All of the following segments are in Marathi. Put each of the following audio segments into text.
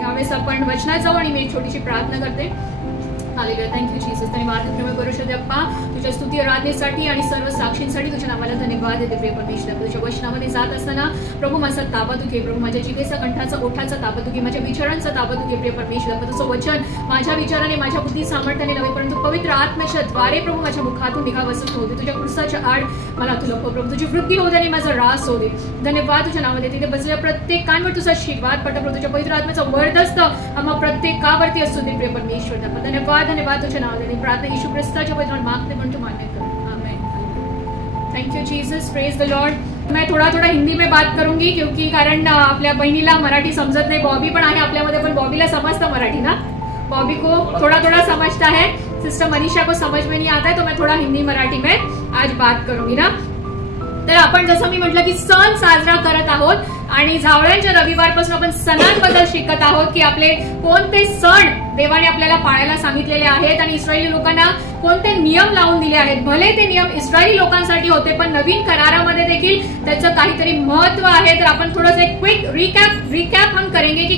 यावेळेस आपण वचनात जाऊ आणि मी एक छोटीशी प्रार्थना करते. हालेलुया. Thank you Jesus. धन्यवाद प्रेमळ करू अप्पा तुझ्या स्तुती आराधनेसाठी आणि सर्व साक्षींसाठी तुझ्या नावाला धन्यवाद देते. प्रिय परमेश्वर, तुझ्या वचनामध्ये जात असताना प्रभू माझा ताबा तू घे. प्रभू माझ्या जिभेचा कंठाचा ओठाचा ताबा तू घे. माझ्या विचारांचा ताबा तू घे. प्रिय परमेश्वर, तुझं वचन माझ्या विचाराने माझ्या बुद्धी सामर्थ्याने नव्हे परंतु पवित्र आत्म्याच्या द्वारे प्रभू माझ्या मुखातून निघावसत होते. तुझ्या कृसाच्या आड मला तू लपव. प्रभू तुझी वृद्धी होऊ दे आणि माझा रास होऊ दे. धन्यवाद तुझ्या नावामध्ये. तिथे बसलेल्या प्रत्येक कानवर तुझा आशीर्वाद पडा. प्रभू तुझ्या पवित्र आत्म्याचा वर्धस्त आम्हा प्रत्येकावरती असू दे. प्रिय परमेश्वर, धन्यवाद धन्यवाद तुझ्या नावाने. प्रार्थना येशू ख्रिस्ताच्या पवित्र मागते पण तू मान्य कर. Amen. Thank you Jesus. Praise the Lord. मैं थोड़ा हिंदी में बात करूंगी क्योंकि कारण आपल्या बहिणीला मराठी समजत नाही. बॉबी पण आहे आपल्यामध्ये, पण बॉबीला समजतं मराठी ना. बॉबी को थोड़ा समझता है. सिस्टर मनीषा को समझ में नहीं आता है, तो मैं थोड़ा हिंदी मराठी में आज बात करूंगी ना. तर आपण जसं मी म्हटलं की सण साजरा करत आहोत आणि जावळ्यांच्या रविवारपासून आपण सणांबद्दल शिकत आहोत की आपले कोणते सण देवाने आपल्याला पाळायला सांगितलेले आहेत आणि इस्रायली लोकांना कोणते नियम लावून दिले आहेत. भले ते नियम इस्रायली लोकांसाठी होते पण नवीन करारामध्ये देखील त्याचं काहीतरी महत्व आहे. तर आपण थोडंसं एक क्विक रिकैप हम करेंगे कि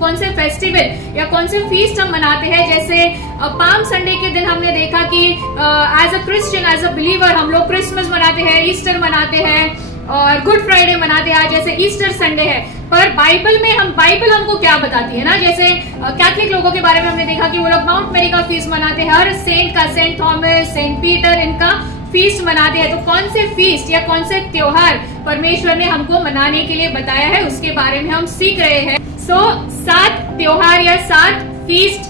कौन से फेस्टिवल या कौन से फीस्ट हम मनाते हैं. जैसे पाम संडे के दिन हमने देखा कि as a Christian, as a believer हम लोग क्रिसमस मनाते हैं, ईस्टर मनाते हैं और गुड फ्राइडे मनाते हैं. आज जैसे ईस्टर संडे है, पर बाइबल हमको क्या बताती है ना. जैसे कैथलिक लोगों के बारे में हमने देखा कि वो लोग माउंट मेरी का फीस्ट मनाते हैं. हर सेंट का, सेंट थॉमस, सेंट पीटर, इनका फीस्ट मनाते हैं. तो कौन से फीस्ट या कौन से त्योहार परमेश्वर ने हमको मनाने के लिए बताया है उसके बारे में हम सीख रहे हैं. 7 त्योहार या 7 फीस्ट.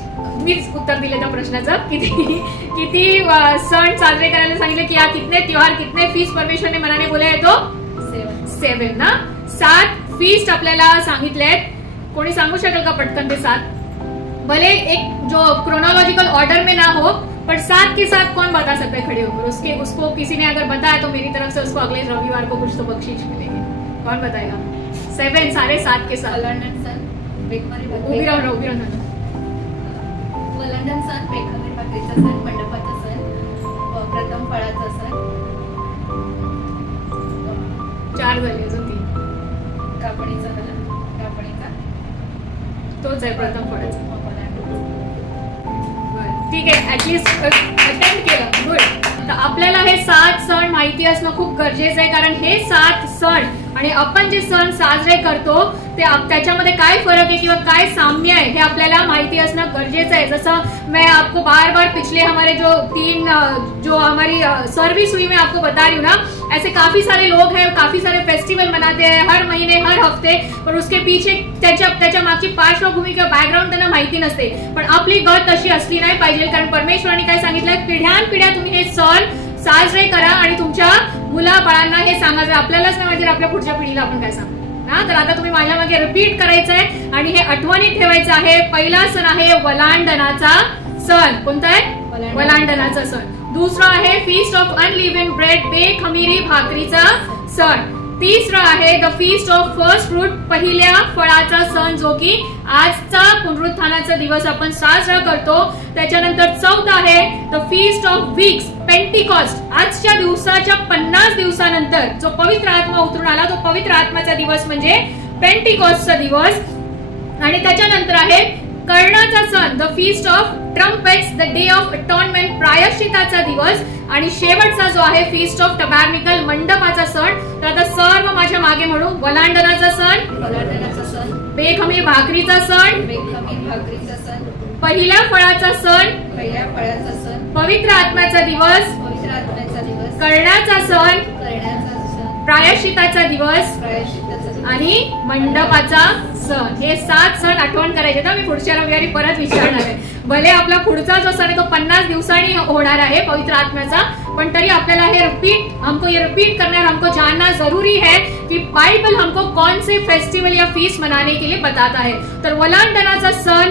मीच उत्तर दिले त्या प्रश्नाचं. किती सण साजरे करायला सांगितले की या कितने त्योहार कितने फीस्ट परमेश्वर ने मनाने बोले आहे. तो 7 ना. 7 फीस्ट आपल्याला सांगितले आहेत. कोणी सांगू शकेल का पटकन ते 7? भले एक जो क्रोनोलॉजिकल ऑर्डर में ना हो, पर 7 के साथ कौन बता सकता है खड़े होकर. उसको किसी ने अगर बताया तो मेरी तरफ से उसको अगले रविवार को कुछ तो बख्शीश मिलेगी. कौन बताएगा? 7 सारे 7 के साथ. उभी राहून वलंडन सण, बेखमीर भाकरीचा सण, मंडपाचा सण, प्रथम फळाचा सण. 4 झाले. अजून 3. कापणीचा तोच आहे प्रथम फळाचा. ठीक आहे. ऍटलीस्ट अटेम्प्ट केलं. गुड. तर आपल्याला हे 7 सण माहिती असणं खूप गरजेचं आहे. कारण हे 7 सण आणि आपण जे सण साजरे करतो ते त्याच्यामध्ये काय फरक आहे किंवा काय साम्य आहे हे आपल्याला माहिती असणं गरजेचं आहे. जसं मैं आपको बार पिछले हमारे जो हमारी सर्विस हुई मैं आपको बता रही हूँ ना, ऐसे काफी सारे लोग हैं, काफी सारे फेस्टिवल मनाते हैं हर महीने हर हफ्ते, पर उसके पीछे त्याच्या मागची पार्श्वभूमी किंवा बॅकग्राऊंड त्यांना माहिती नसते. पण आपली गत तशी असली नाही पाहिजे. कारण परमेश्वराने काय सांगितलंय, पिढ्यानपिढ्या तुम्ही हे सण साजरे करा आणि तुमच्या मुलाबाळांना हे सांगायचं. आपल्यालाच नाही माहिती आपल्या पुढच्या पिढीला आपण काय सांगू ना. तर आता तुम्ही माझ्या मागे रिपीट करायचंय आणि हे आठवणीत ठेवायचं आहे. पहिला सण आहे वलांडनाचा सण. कोणता आहे? वलांडनाचा सण. दुसरा आहे फीस्ट ऑफ अनलिव्हन ब्रेड, बेखमीरी भाकरीचा सण. तिसरा आहे the feast of first fruit, पहिल्या फळाचा सण, जो की आजचा पुनरुत्थानाचा दिवस आपण साजरा करतो. त्याच्यानंतर चौथा आहे the feast of weeks, Pentecost. आजच्या दिवसाच्या 50 दिवसानंतर जो पवित्र आत्मा उतरून आला, तो पवित्र आत्म्याचा दिवस म्हणजे पेंटिकॉस्टचा दिवस. आणि त्याच्यानंतर आहे कर्णाचा सण, the feast of trumpets, the day of atonement, प्रायश्चिताचा दिवस. आणि शेवटचा जो आहे फीस्ट ऑफ टबॅर्निकल, मंडपाचा सण. तर आता सर्व माझ्या मागे म्हणू. वलांडनाचा सण, बेखमीर भाकरीचा सण, पहिल्या फळाचा सण, पवित्र आत्म्याचा दिवस, कर्णाचा सण, प्रायश्चिताचा दिवस आणि मंडपाचा सण. हे 7 सण आठवण करायचे ना. मी पुढच्या रविवारी परत विचारणार आहे. भले आपला पुढचा जो सण आहे तो 50 दिवसांनी होणार आहे पवित्र आत्म्याचा, पण तरी आपल्याला हे रिपीट करना है. हमको जानना जरूरी है कि बाइबल हमको कौन से फेस्टिवल या फीस्ट मनाने के लिए बताता है. तर वलांडनाचा सण,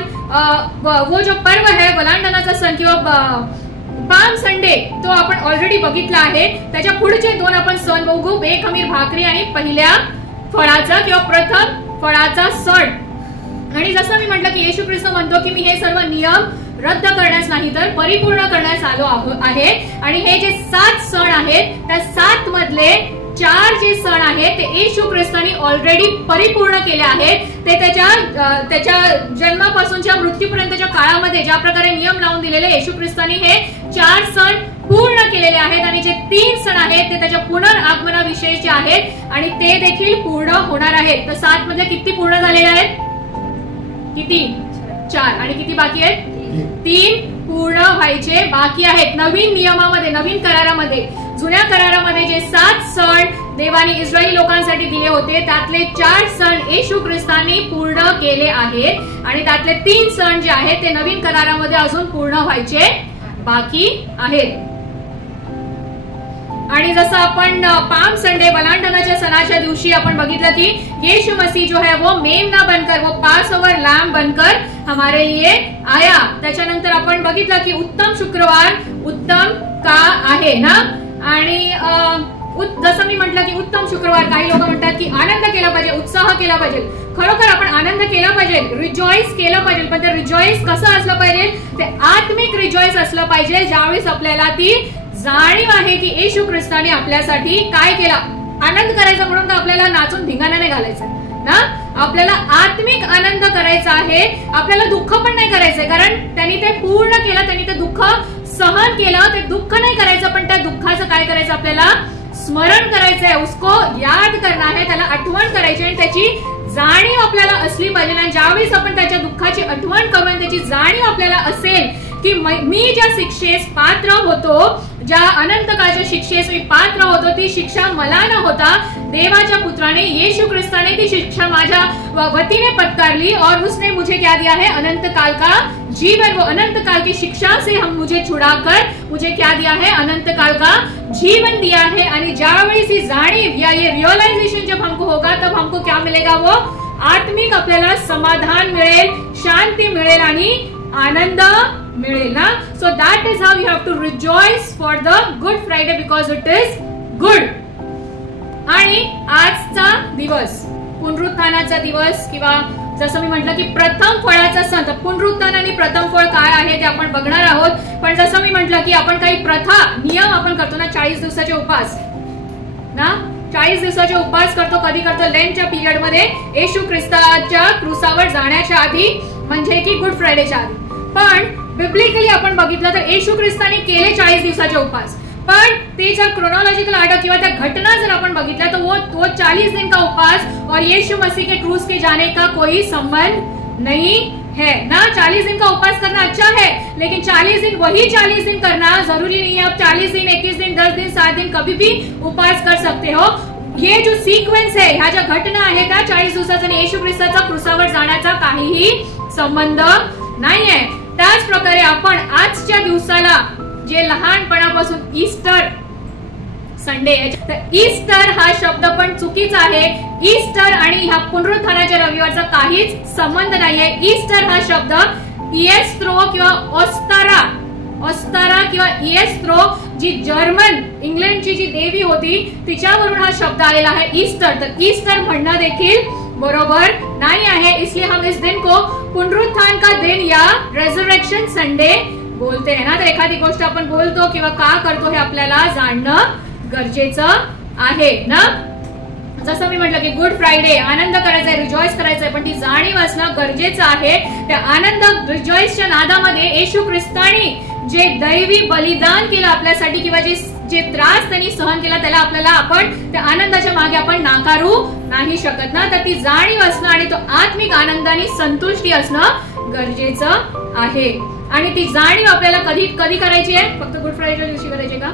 वो जो पर्व है वलांडनाचा सण किंवा पाम संडे, तो आपण ऑलरेडी बघितला आहे. त्याच्या पुढचे 2 आपण सण बघू, बेखमीर भाकरी आणि पहिल्या फळाचा किंवा प्रथम फळाचा सण. आणि जसं मी म्हटलं की येशू ख्रिस्त म्हणतो की मी हे सर्व नियम रद्द करण्यास नाही तर परिपूर्ण करण्यास आलो आहे. आणि हे जे 7 सण आहेत त्या 7 मधले 4 जे सण आहेत ते येशू ख्रिस्तानी ऑलरेडी परिपूर्ण केले आहेत. ते त्याच्या जन्मापासूनच्या मृत्यूपर्यंतच्या काळामध्ये ज्या प्रकारे नियम लावून दिलेले येशू ख्रिस्तानी हे 4 सण पूर्ण केलेले आहेत. आणि जे 3 सण आहेत ते त्याच्या पुनरागमनाविषयीचे आहेत आणि ते देखील पूर्ण होणार आहेत. तर 7 मध्ये किती पूर्ण झालेले आहेत? किती? 4. आणि किती बाकी आहेत? 3 पूर्ण व्हायचे बाकी आहेत. नवीन नियमामध्ये, नवीन करारामध्ये, जुन्या करारामध्ये जे 7 सण देवाने इस्रायली लोकांसाठी दिले होते त्यातले 4 सण येशू ख्रिस्तानी पूर्ण केले आहेत आणि त्यातले 3 सण जे आहेत ते नवीन करारामध्ये अजून पूर्ण व्हायचे बाकी आहेत. आणि जसं आपण पाम संडे वलांडनाच्या सणाच्या दिवशी आपण बघितलं की यीशु मसीह जो है वो मेमना बनकर, वो पास ओवर लैम्ब बनकर हमारे लिए आया. त्याच्यानंतर आपण बघितलं की उत्तम शुक्रवार उत्तम का आहे ना. आणि जसं मी म्हटलं की उत्तम शुक्रवार, काही लोक म्हणतात की आनंद केला पाहिजे, उत्साह केला पाहिजे. खरोखर आपण आनंद केला पाहिजे, रिजॉईस केलं पाहिजे. पण ते रिजॉईस कसं असलं पाहिजे? ते आत्मिक रिजॉईस असलं पाहिजे ज्यावेळेस आपल्याला ती जाणीव आहे की येशू ख्रिस्ताने आपल्यासाठी काय केलं. आनंद करायचा म्हणून तर आपल्याला नाचून धिंगाणा नाही घालायचं ना. आपल्याला आत्मिक आनंद करायचा आहे. आपल्याला दुःख पण नाही करायचंय, कारण त्यांनी ते पूर्ण केलं, त्यांनी ते दुःख सहन केलं. ते दुःख नाही करायचं, पण त्या दुःखाचं काय करायचं? आपल्याला स्मरण करायचंय, उसको याद करना है, त्याला आठवण करायची आणि त्याची जाणीव आपल्याला असली पाहिजे. आणि ज्यावेळेस आपण त्याच्या दुःखाची आठवण करून त्याची जाणीव आपल्याला असेल की मी ज्या शिक्षेस पात्र होतो, ज्या अनंत काळच्या शिक्षेस मी पात्र होतो, ती शिक्षा मला न होता देवाच्या पुत्राने येशू ख्रिस्ताने ती शिक्षा माझ्या वतीने पत्कारली. और उसने मुझे क्या दिया है? अनंत काल का जीवन. वो अनंत काल की शिक्षा से हम मुझे छुड़ाकर मुझे क्या दिया है? अनंत काल का जीवन दिया है. आणि ज्यावेळी ही जाणीव या ये रियलायझेशन जब हमको होगा तब हमको क्या मिलेगा? वो आत्मिक आपल्याला समाधान मिळेल, शांती मिळेल आणि आनंद मिळेल ना. So that is how you have to rejoice for the good Friday because it is good. आणि आजचा दिवस पुनरुत्थानाचा दिवस, किंवा जसं मी म्हटलं की प्रथम फळाचा सण. पुनरुत्थान आणि प्रथम फळ काय आहे ते आपण बघणार आहोत. पण जसं मी म्हटलं की आपण काही प्रथा, नियम आपण करतो ना, 40 दिवसाचे उपास ना, 40 दिवसाचे उपास करतो. कधी करतो? लेंटच्या पिरियड मध्ये, येशू ख्रिस्ताच्या क्रूसावर जाण्याच्या आधी, म्हणजे की गुड फ्रायडेच्या आधी. पण बिब्लिकली आपण बघितलं तर येशू ख्रिस्ताने केले 40 दिवसाचे उपास. पण ते जर क्रोनोलॉजिकल ऑर्डर किंवा त्या घटना जर आपण बघितल्या तो 40 दिन का उपवास और यीशु मसीह के क्रूस के जाने का कोई संबंध नहीं है ना. 40 दिन का उपवास करना अच्छा है, लेकिन 40 दिन वही 40 दिन करना जरूरी नहीं है. आप 40 दिन, 21 दिन, 10 दिन, 7 दिन कभी भी उपवास कर सकते हो. हे जो सिक्वेन्स आहे, ह्या ज्या घटना आहेत त्या 40 दिवसाचा आणि येशू ख्रिस्ताचा क्रूसावर जाण्याचा काहीही संबंध नाहीये. त्याच प्रकारे आपण आजच्या दिवसाला जे लहानपणापासून ईस्टर संडे, तर ईस्टर हा शब्द पण चुकीचा आहे. ईस्टर आणि ह्या पुनरुत्थानाच्या रविवारचा काहीच संबंध नाहीये. ईस्टर हा शब्द इएस्त्रो किंवा ऑस्तारा किंवा इएस्त्रो, जी जर्मन इंग्लंडची जी देवी होती तिच्यावरून हा शब्द आलेला आहे ईस्टर. तर ईस्टर म्हणणं देखील बरोबर नहीं है. इसलिए हम इस दिन को पुनरुत्थान का दिन या रेजरेक्शन संडे बोलते हैं ना. तर एखादी गोष्ट आपण बोलतो किंवा का करतो हे आपल्याला जाणणं गरजेचं आहे ना. जसं मी म्हटलं की गुड फ्रायडे, आनंद करायचा आहे, रिजॉईस करायचा आहे, पण ती जाणीव असणं गरजेचं आहे. त्या आनंद रिजॉईसच्या नादामध्ये येशू ख्रिस्तानी जे दैवी बलिदान केलं आपल्यासाठी, किंवा जे त्रास त्यांनी सहन केला, त्याला आपल्याला आपण त्या आनंदाच्या मागे आपण नाकारू नाही शकत ना. तर ती जाणीव असणं आणि तो आत्मिक आनंदाने संतुष्टी असणं गरजेचं आहे. आणि ती जाणीव आपल्याला कधी कधी करायची आहे? फक्त गुड फ्रायडेच्या दिवशी करायची का?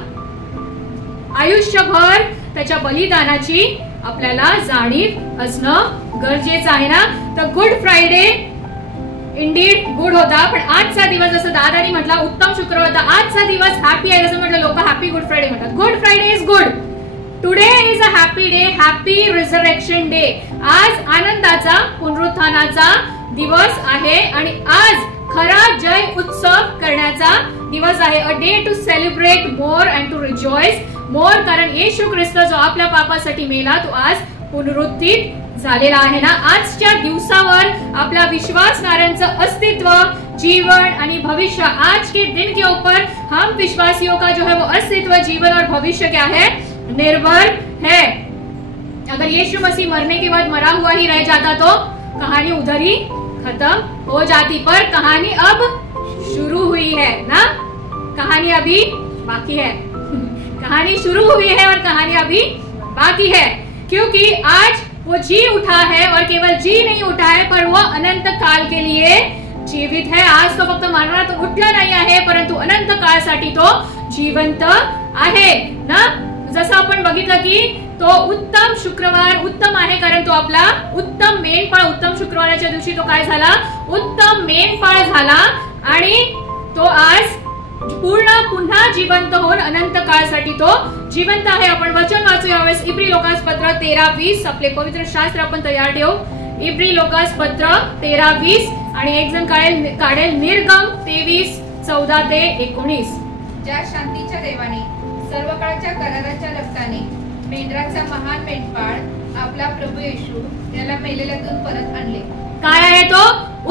आयुष्यभर त्याच्या बलिदानाची आपल्याला जाणीव असणं गरजेचं आहे ना. तर गुड फ्रायडे इंडीड गुड होता, पण आजचा दिवस जसं दादानी म्हटला उत्तम शुक्रवार होता. आजचा दिवस हॅपी आहे, जसं म्हटलं लोक हॅपी गुड फ्रायडे म्हणतात. Good Friday is good. Today is a happy day, happy resurrection day. आज आनंदाचा, पुनरुत्थानाचा दिवस आहे आणि आज खरा जय उत्सव करण्याचा दिवस आहे. A day to celebrate more and to rejoice more, कारण येशू ख्रिस्त जो आपल्या पापासाठी मेला तो आज पुनरुत्थित झालेला आहे ना. आजच्या दिवसावर आपल्या विश्वासणाऱ्यांचं अस्तित्व, जीवन आणि भविष्य, आज के दिन के ऊपर हम विश्वासियों का जो है वो अस्तित्व, जीवन और भविष्य क्या है? निर्भर है। अगर यीशु मसीह मरने के बाद मरा हुआ ही रह जाता तो कहानी उधर ही खत्म हो जाती, पर कहानी अब शुरू हुई है ना, कहानी अभी बाकी है। कहानी शुरू हुई है और कहानी अभी बाकी है, क्योंकि आज वो जी उठा है और केवल जी नहीं उठा है पर वो अनंत काल के लिए जीवित है। आज तो फक्त मरणार तो उठला नाही आहे, परंतु अनंत काळासाठी तो जिवंत आहे ना। जसं आपण बघितलं की तो उत्तम शुक्रवार उत्तम आहे, कारण तो आपला उत्तम मेंढपाळ, उत्तम शुक्रवाराच्या दिवशी तो काय झाला, उत्तम मेंढपाळ झाला आणि तो आज पूर्ण पुन्हा जिवंत होऊन अनंत काळासाठी तो जिवंत आहे। आपण वचन वाचू यावेळेस इब्री लोकास पत्र 13:20, आपले पवित्र शास्त्र आपण तयार ठेवू। इब्री लोकास पत्र 13:20 आणि एक जण काढेल निर्गम 23:14 ते 19। ज्या शांतीच्या देवाने सर्व काळाच्या कराराच्या रक्ताने मेंढराचा महान मेंढपाळ आपला प्रभू येशू याला मेलेल्यातून परत आणले। काय आहे तो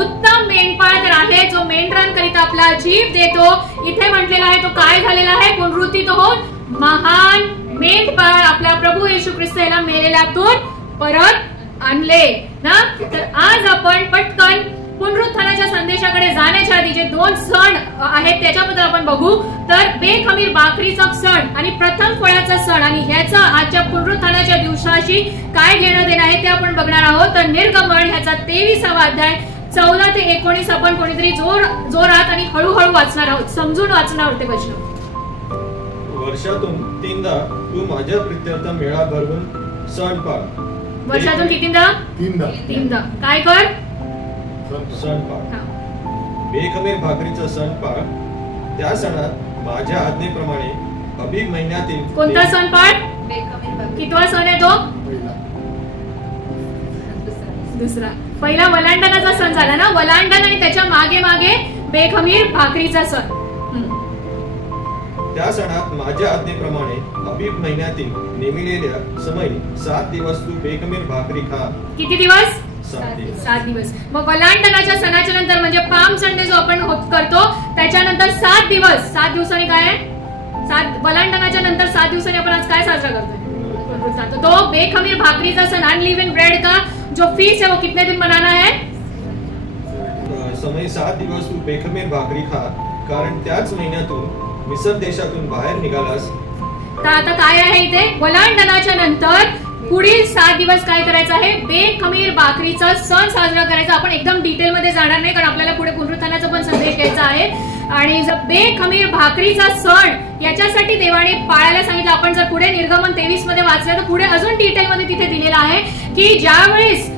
उत्तम मेंढपाळ तर आहे, जो मेंढरांकरिता आपला जीव देतो। इथे म्हटलेला आहे तो काय झालेला आहे, पुनरुत्थित होऊन महान मेंढपाळ आपला प्रभू येशू ख्रिस्त याला मेलेल्यातून परत आणले ना। तर आज आपण पटकन पुनरुत्थानाच्या संदेशाकडे जाण्याच्या आधी जे 2 सण आहेत त्याच्याबद्दल आपण बघू। तर बेखमीर भाकरीचा सण आणि प्रथम फळाचा सण आणि ह्याचा आजच्या पुनरुत्थानाच्या दिवसाशी काय घेणं देणं आहे ते आपण बघणार आहोत। तर निर्गमन ह्याचा 23वा अध्याय 14 ते 19 आपण कोणीतरी जोरात आणि हळूहळू वाचणार आहोत, समजून वाचणार आहोत ते वचन। वर्षातून 3दा तू माझ्या प्रित्यर्थ मेळा भरवून सण पाळ। वर्षातून कितीदा? 3दा काय कर? सण पाळ। बेखमीर भाकरीचा सण पाळ। त्या सणात माझ्या आज्ञेप्रमाणे अबीब महिन्यातील कोणता सण पाळ? बेखमीर भाकरी। कितवा सण आहे तो? दुसरा। पहिला वलांडणाचा सण झाला ना, वलांडण आणि त्याच्या मागे मागे बेखमीर भाकरीचा सण। त्या सणात माझ्या आज्ञेप्रमाणे अबीब महिन्यातील नेमिलेल्या समयी 7 दिवस तू बेखमीर भाकरी खा। किती दिवस? 7 दिवस। मग वलांडणाच्या सणाच्या नंतर म्हणजे पाम संडे जो आपण करतो त्याच्यानंतर 7 दिवस, 7 दिवसांनी काय आहे, वलांडणाच्या नंतर 7 दिवसांनी आपण आज काय साजरा करतोय, तो बेखमीर भाकरीचा सण। अनलिव्हन ब्रेड का जो फीस्ट है वो कितने दिन मनाना है? समय 7 दिवस तू बेखमीर भाकरी खा, कारण त्याच महिन्यातून मिस्र देशातून बाहेर निघालास। तर आता काय आहे इथे, वलांडणाच्या नंतर पुढील 7 दिवस काय करायचं आहे, बेखमीर भाकरीचा सण साजरा करायचा। आपण एकदम डिटेल मध्ये जाणार नाही, कारण आपल्याला पुढे पुनरुत्थानाचा पण संदेश घ्यायचा आहे। आणि बेखमीर भाकरीचा सण याच्यासाठी देवाने पाळायला सांगितलं। आपण जर पुढे निर्गमन 23 मध्ये वाचलं तर पुढे अजून डिटेल मध्ये तिथे दिलेला आहे की ज्यावेळेस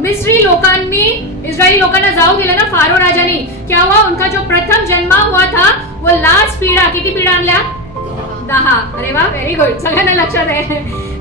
मिस्री लोकांना जाऊ दिलं ना फारो राजानी, क्या हुआ, उनका जो प्रथम जन्मा हुआ था वो लास्ट पीढ़ा, किती पीढ़ा आणल्या? 10। अरे वा, व्हेरी गुड, सगळ्यांना लक्षात आहे।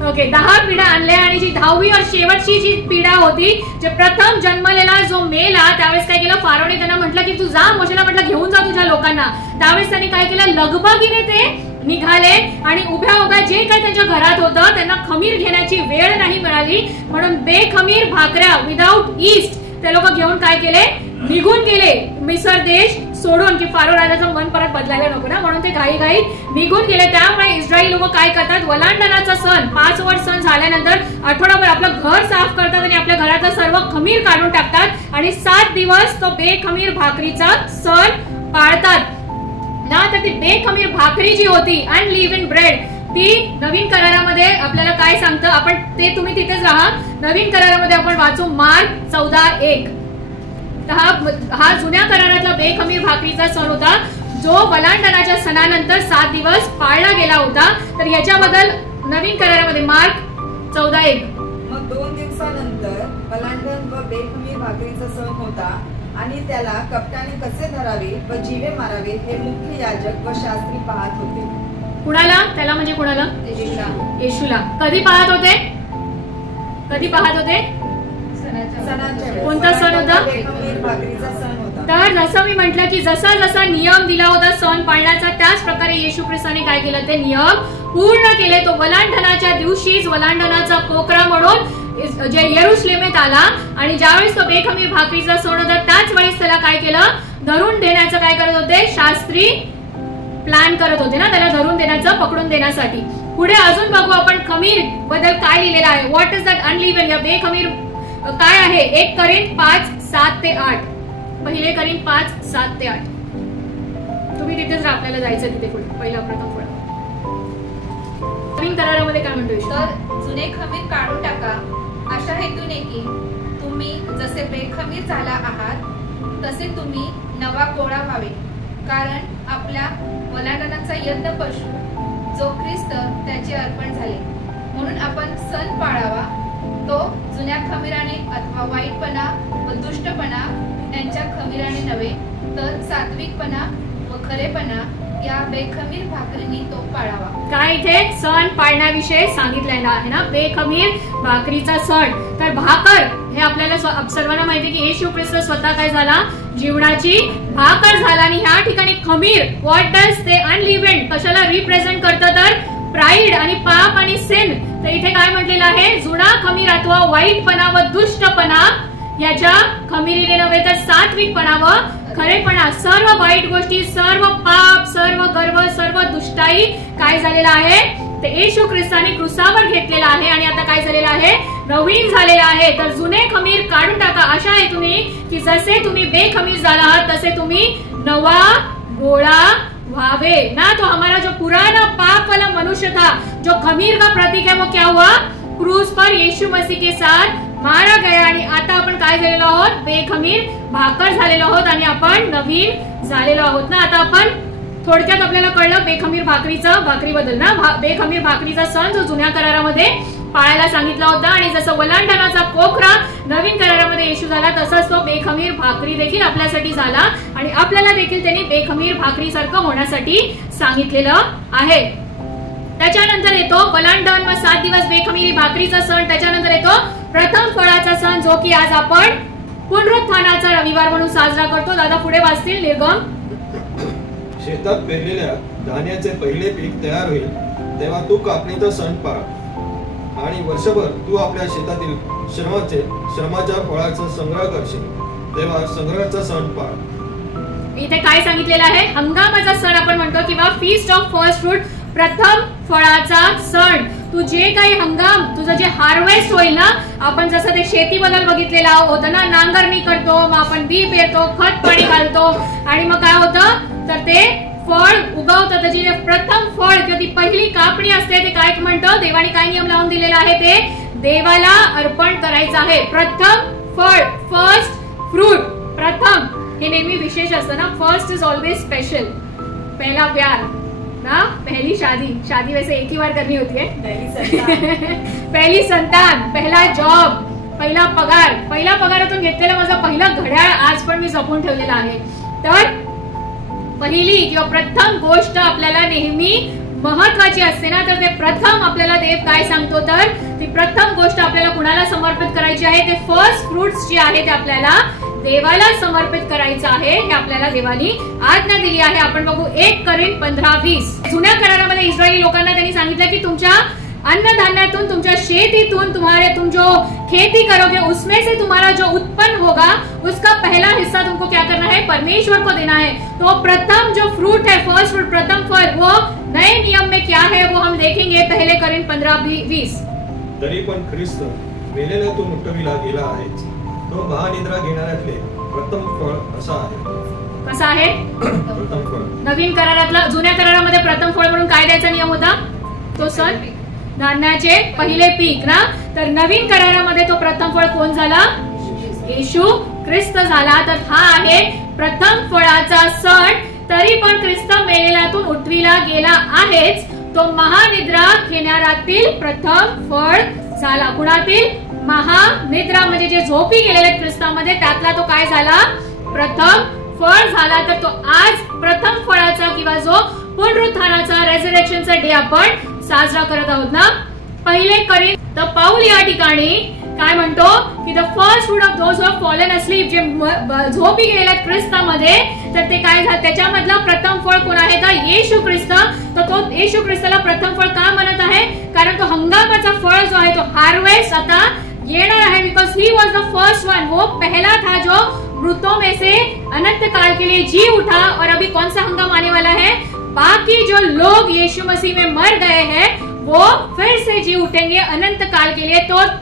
ओके, 10 पिढ्या आणल्या आणि जी 10वी और शेवटची जी पिढा होती, जे प्रथम जन्मलेला जो मेला, त्यावेळेस काय केलं, फारोने त्यांना म्हटलं की तू जा, मोशेला म्हटलं घेऊन जा तुझ्या लोकांना। त्यावेळेस त्यांनी काय केलं, लगबगीने ते निघाले आणि उभ्या जे काही त्यांच्या घरात होतं त्यांना खमीर घेण्याची वेळ नाही मिळाली, म्हणून बेखमीर भाकऱ्या विदाउट ईस्ट ते लोक घेऊन काय केले, निघून गेले मिस्र देश सोडून, की फारो राजाचं मन परत बदलायला नको ना, म्हणून ते घाई निघून गेले। त्यामुळे इस्रायली लोक काय करतात, वलांडणाचा सण 5 वर्ष सण झाल्यानंतर आठवडाभर आपलं घर साफ करतात आणि आपल्या घरातलं सर्व खमीर काढून टाकतात आणि 7 दिवस तो बेखमीर भाकरीचा सण पाळतात ना। तर ती बेखमीर भाकरी जी होती, अनलिव्हन ब्रेड, ती नवीन करारामध्ये आपल्याला काय सांगतं, आपण ते तुम्ही तिथेच राहा। नवीन करारामध्ये आपण वाचू मार्क 14:1। हा जुन्या करारातला बेखमीर भाकरीचा सण होता, जो वलांडणाच्या सणानंतर 7 दिवस पाळला गेला होता। तर याच्याबद्दल नवीन करारामध्ये मार्क 14:1। मग 2 दिवसानंतर वलांडण व बेखमीर भाकरीचा सण होता आणि त्याला कपटाने कसे धरावे व जीवे मारावे हे मुख्य याजक व शास्त्री पाहत होते। कुणाला? त्याला म्हणजे कुणाला? येशूला। कधी पाहत होते? कोणता सण होता? तर जसं मी म्हटलं की जसा जसा नियम दिला होता सण पाळण्याचा, त्याच प्रकारे येशू ख्रिस्ताने काय केलं, ते नियम पूर्ण केले। तो वलांडणाच्या दिवशीच वलांडणाचा पोकरा म्हणून जे यरुशलेमेत आला आणि ज्यावेळेस तो बेखमीर भाकरीचा सण होता त्याच वेळेस त्याला काय केलं, धरून देण्याचं काय करत होते, शास्त्री प्लॅन करत होते ना, त्याला धरून देण्याचं, पकडून देण्यासाठी। पुढे अजून बघू आपण खमीर बद्दल काय लिहिलेलं आहे. व्हॉट इज दॅट अनलिव्हन, या बेखमीर काय आहे. 1 कॉरिंथ 5:7 ते 8. पहिले कॉरिंथ 5:7 ते 8. तुम्ही तिथेच आपल्याला जायचं तिथे पुढे पहिला प्रथम फळ. नवीन करारामध्ये काय म्हणतोय. तर जुने खमीर काढून टाका अशा हेतूने की तुम्ही जसे बेखमीर झाला आहात तसे तुम्ही नवा गोळा व्हावे. कारण आपल्या ओलांडणाचा यज्ञ पशु जो ख्रिस्त त्याचे अर्पण झाले, म्हणून आपण सण पाळावा. तो जुन्या खमीराने अथवा वाईटपणा व दुष्टपणा यांच्या खमीराने नव्हे, तर सात्विकपणा व खरेपणा या बेखमीर भाकरीने तो पाळावा. काय इथे सण पाळण्याविषयी सांगितलेलं आहे ना, बेखमीर भाकरीचा सण. तर भाकर हे आपल्याला सर्वांना माहिती की येशू ख्रिस्त स्वतः काय झाला, जीवनाची भाकर झाला. आणि ह्या ठिकाणी खमीर व्हॉट डज ते अनलिव्हन कशाला रिप्रेझेंट करतं, तर प्राईड आणि पाप आणि सिन. तर इथे काय म्हटलेलं आहे, जुना खमीर अथवा वाईटपणा व दुष्टपणा याच्या खमीरीने नव्हे, तर सात्विकपणा व खरेपणा. सर्व वाईट गोष्टी, सर्व पाप, सर्व गर्व, सर्व दुष्टाई काय झालेला आहे, ते येशू ख्रिस्ताने क्रुसावर घेतलेला आहे आणि आता काय झालेलं आहे, नवीन झालेला आहे. तर जुने खमीर काढून टाका अशा हेतूने की जसे तुम्ही बेखमीर झाला आहात तसे तुम्ही नवा गोळा भावे ना. तो हमारा जो पुराना पाप वाला मनुष्य था, जो खमीर का प्रतीक है, वो क्या हुआ, क्रूस पर यीशु मसीह के साथ मारा गया. आणि आता आपण काय झालेलो आहोत, बेखमीर भाकर झालेलो आहोत आणि आपण नवीन झालेलो आहोत ना. आता आपण थोडक्यात आपल्याला कळलं बेखमीर भाकरीबद्दल ना. बेखमीर भाकरीचा सण जो जुन्या करारामध्ये पाळायला सांगितला होता आणि जसं वलांडणाचा पोखरा नवीन करारामध्ये येशू झाला, तसाच तो बेखमीर भाकरी देखील आपल्यासाठी झाला आणि आपल्याला देखील त्यांनी बेखमीर भाकरीसारखं होण्यासाठी सांगितलेलं आहे. त्याच्यानंतर येतो वलांडण व 7 दिवस बेखमीर भाकरीचा सण. त्याच्यानंतर येतो प्रथम फळाचा सण, जो की आज आपण पुनरुत्थानाचा रविवार म्हणून साजरा करतो. दादा पुढे वाचतील. निर्गम. शेतात पेरलेल्या धान्याचे पहिले पीक तयार होईल तेव्हा तू कापणीचा सण पाळ आणि वर्षभर तू आपल्या शेतातील श्रमाच्या फळाचा संग्रह करशील, तेव्हा संग्रहाचा सण पाळ. इथे काय सांगितलेलं आहे, हंगामाचा सण आपण म्हणतो किंवा फीस्ट ऑफ फर्स्ट फ्रूट, प्रथम फळाचा सण. तू जे काही हंगाम तुझं जे हार्वेस्ट होईल ना, आपण जसं ते शेतीबद्दल बघितलेलं होतं ना, नांगरणी करतो, मग आपण बी पेरतो, खत पाणी घालतो आणि मग काय होतं, तर ते फळ उगवतं. त्याची जे प्रथम फळ किंवा ती पहिली कापणी असते ते काय म्हणतो, देवाने काय नियम लावून दिलेला आहे, ते देवाला अर्पण करायचं आहे. प्रथम फळ, फर्स्ट फ्रूट, प्रथम हे नेहमी विशेष असतं ना. First is always special. पहला प्यार ना, पहली शादी वैसे एक ही बार करनी होती है. पहली संतान, पहला जॉब, पहिला पगारातून घेतलेला माझा पहिला घड्याळ आज पण मी जपून ठेवलेला आहे. तर पहिली किंवा प्रथम गोष्ट आपल्याला नेहमी महत्वाची असते ना. तर ते प्रथम आपल्याला देव काय सांगतो, तर ती प्रथम गोष्ट आपल्याला कुणाला समर्पित करायची आहे, ते फर्स्ट फ्रुट्स जे आहे ते आपल्याला देवाला समर्पित करायचं आहे. हे आपल्याला देवानी आज्ञा दिली आहे. आपण बघू 1 कॉरिंथ 15:20. जुन्या करारामध्ये इस्रायली लोकांना त्यांनी सांगितलं की तुमच्या अन्नधान्यातून, तुमच्या शेतीतून तुम जो खेती करोगे उसमें से तुम्हारा जो उत्पन्न होगा उसका पहला हिस्सा तुमको क्या करना है, परमेश्वर को देना है. तो प्रथम जो फ्रूट है, फर्स्ट फ्रूट, प्रथम फल, वो नए नियम में क्या है वो हम देखेंगे. पहले कॉरिंथ 15:20. तरी पण ख्रिस्त मेलेल्यातून उठविला गेला आहे, तो महानिद्रा घेणाऱ्यातले प्रथम फळ असा आहे. कसा आहे, प्रथम फळ. नवीन करारातला, जुन्या करारामध्ये प्रथम फळ म्हणून काय द्यायचा नियम होता, तो सण धान्याचे पहिले पीक ना. तर नवीन करारामध्ये तो प्रथम फळ कोण झाला, येशू ख्रिस्त झाला. तर हा आहे प्रथम फळाचा सण. तरी पण ख्रिस्त मेलेल्यातून उठविला गेला आहेच, तो महानिद्रा घेणाऱ्यातील प्रथम फळ झाला. कुणातील, महानिद्रा म्हणजे जे झोपी गेलेले ख्रिस्तामध्ये, त्यातला तो काय झाला, प्रथम फळ झाला. तर तो आज प्रथम फळाचा किंवा जो पुनरुत्थानाचा, रेझरेक्शनचा डे आपण साजरा करत आहोत ना. पहिले कॉरिंथ, तर पाऊल या ठिकाणी काय म्हणतो की the first fruit of those who have fallen asleep, जे झोपी गेलेल्या ख्रिस्तामध्ये, तर ते काय झालं, त्याच्यामधला प्रथम फळ कोण आहे, तर येशू ख्रिस्त. तर तो येशू ख्रिस्ताला प्रथम फळ का म्हणत आहे, कारण तो हंगामाचा फळ जो आहे, तो हार्वेस्ट आता येणार आहे. Because he was the first one, वो पहला था जो मृतों में से अनंत काल के लिए जी उठा. और अभी कौन सा हंगाम आने वाला है, बाकी जो लोग यीशु मसीह में मर गए हैं वो फिर से जी उठेंगे अनंत काल के लिए.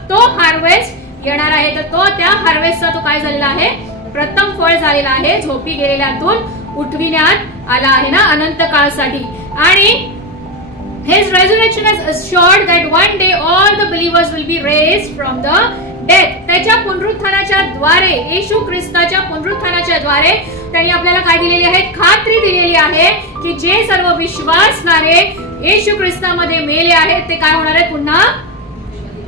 तो हार्वेस्ट येणार आहे. तर तो त्या हार्वेस्टचा तो काय झालेला आहे, प्रथम फळ झालेला आहे. झोपी गेलेल्यातून उठविण्यात आला आहे ना अनंत काळासाठी. आणि his resurrection has assured that one day all the believers will be raised from the death. त्याच्या पुनरुत्थानाच्या द्वारे, येशू ख्रिस्ताच्या पुनरुत्थानाच्या द्वारे त्यांनी आपल्याला काय दिलेली आहे, खात्री दिलेली आहे की जे सर्व विश्वासणारे येशू ख्रिस्तामध्ये मेले आहेत ते काय होणार आहेत, पुन्हा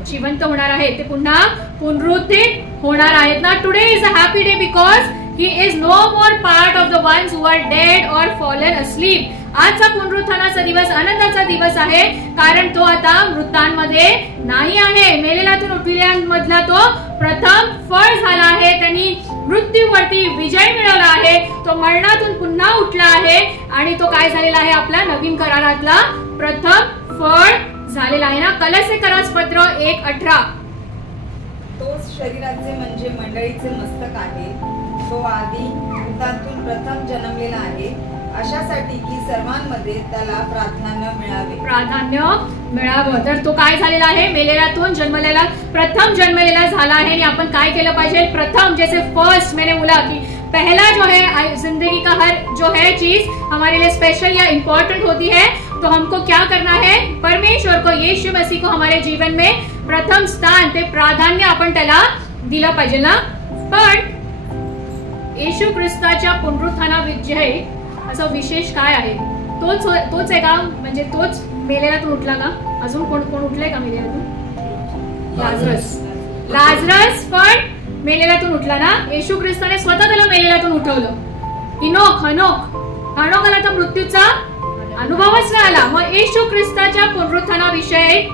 जिवंत होणार आहेत. ते पुन्हा पुनरुत्थित होणार आहेत ना. Today is a happy day because he is no more part of the ones who are dead or fallen asleep. आजचा पुनरुत्थानाचा दिवस आनंदाचा दिवस आहे, कारण तो आता मृतांमध्ये नाही आहे. मेलेल्यातून उठलेल्यांमधला तो प्रथम फळ झाला आहे. त्यांनी मृत्यूवरती विजय मिळवला आहे. तो मरणातून पुन्हा उठला आहे आणि तो काय झालेला आहे, आपला नवीन करारातला प्रथम फळ झालेला आहे ना. कलस्सेकरास पत्र 1:18. तोच शरीराचे म्हणजे मंडळीचे मस्तक आहे. तो आधी मृतांतून प्रथम जन्मलेला आहे, अशासाठी की सर्वांमध्ये त्याला प्राधान्य मिळावं. तर तो काय झालेला आहे, मेलेल्यातून जन्मलेला, प्रथम जन्मलेला झाला आहे. आणि आपण काय केलं पाहिजे, प्रथम, जैसे फर्स्ट मैंने बोला कि पहला जो है जिंदगी का हर जो है चीज हमारे लिए स्पेशल या इम्पोर्टेंट होती है, तो हमको क्या करना है, परमेश्वर को, यीशु मसीह को हमारे जीवन में प्रथम स्थान, ते प्राधान्य आपण त्याला दिलं पाहिजे ना. पण येशू ख्रिस्ताच्या पुनरुत्थानाविषयी असं विशेष काय आहे, तोच आहे का, म्हणजे तोच मेलेल्यातून उठला का, अजून कोण कोण उठलंय का मेलेल्यातून, लाजरस पण मेलेल्यातून उठला ना. येशू ख्रिस्ताने स्वतः त्याला मेलेल्यातून उठवलं. हनोकाला तर मृत्यूचा अनुभवच नाही आला. मग येशू ख्रिस्ताच्या पुनरुत्थानाविषयी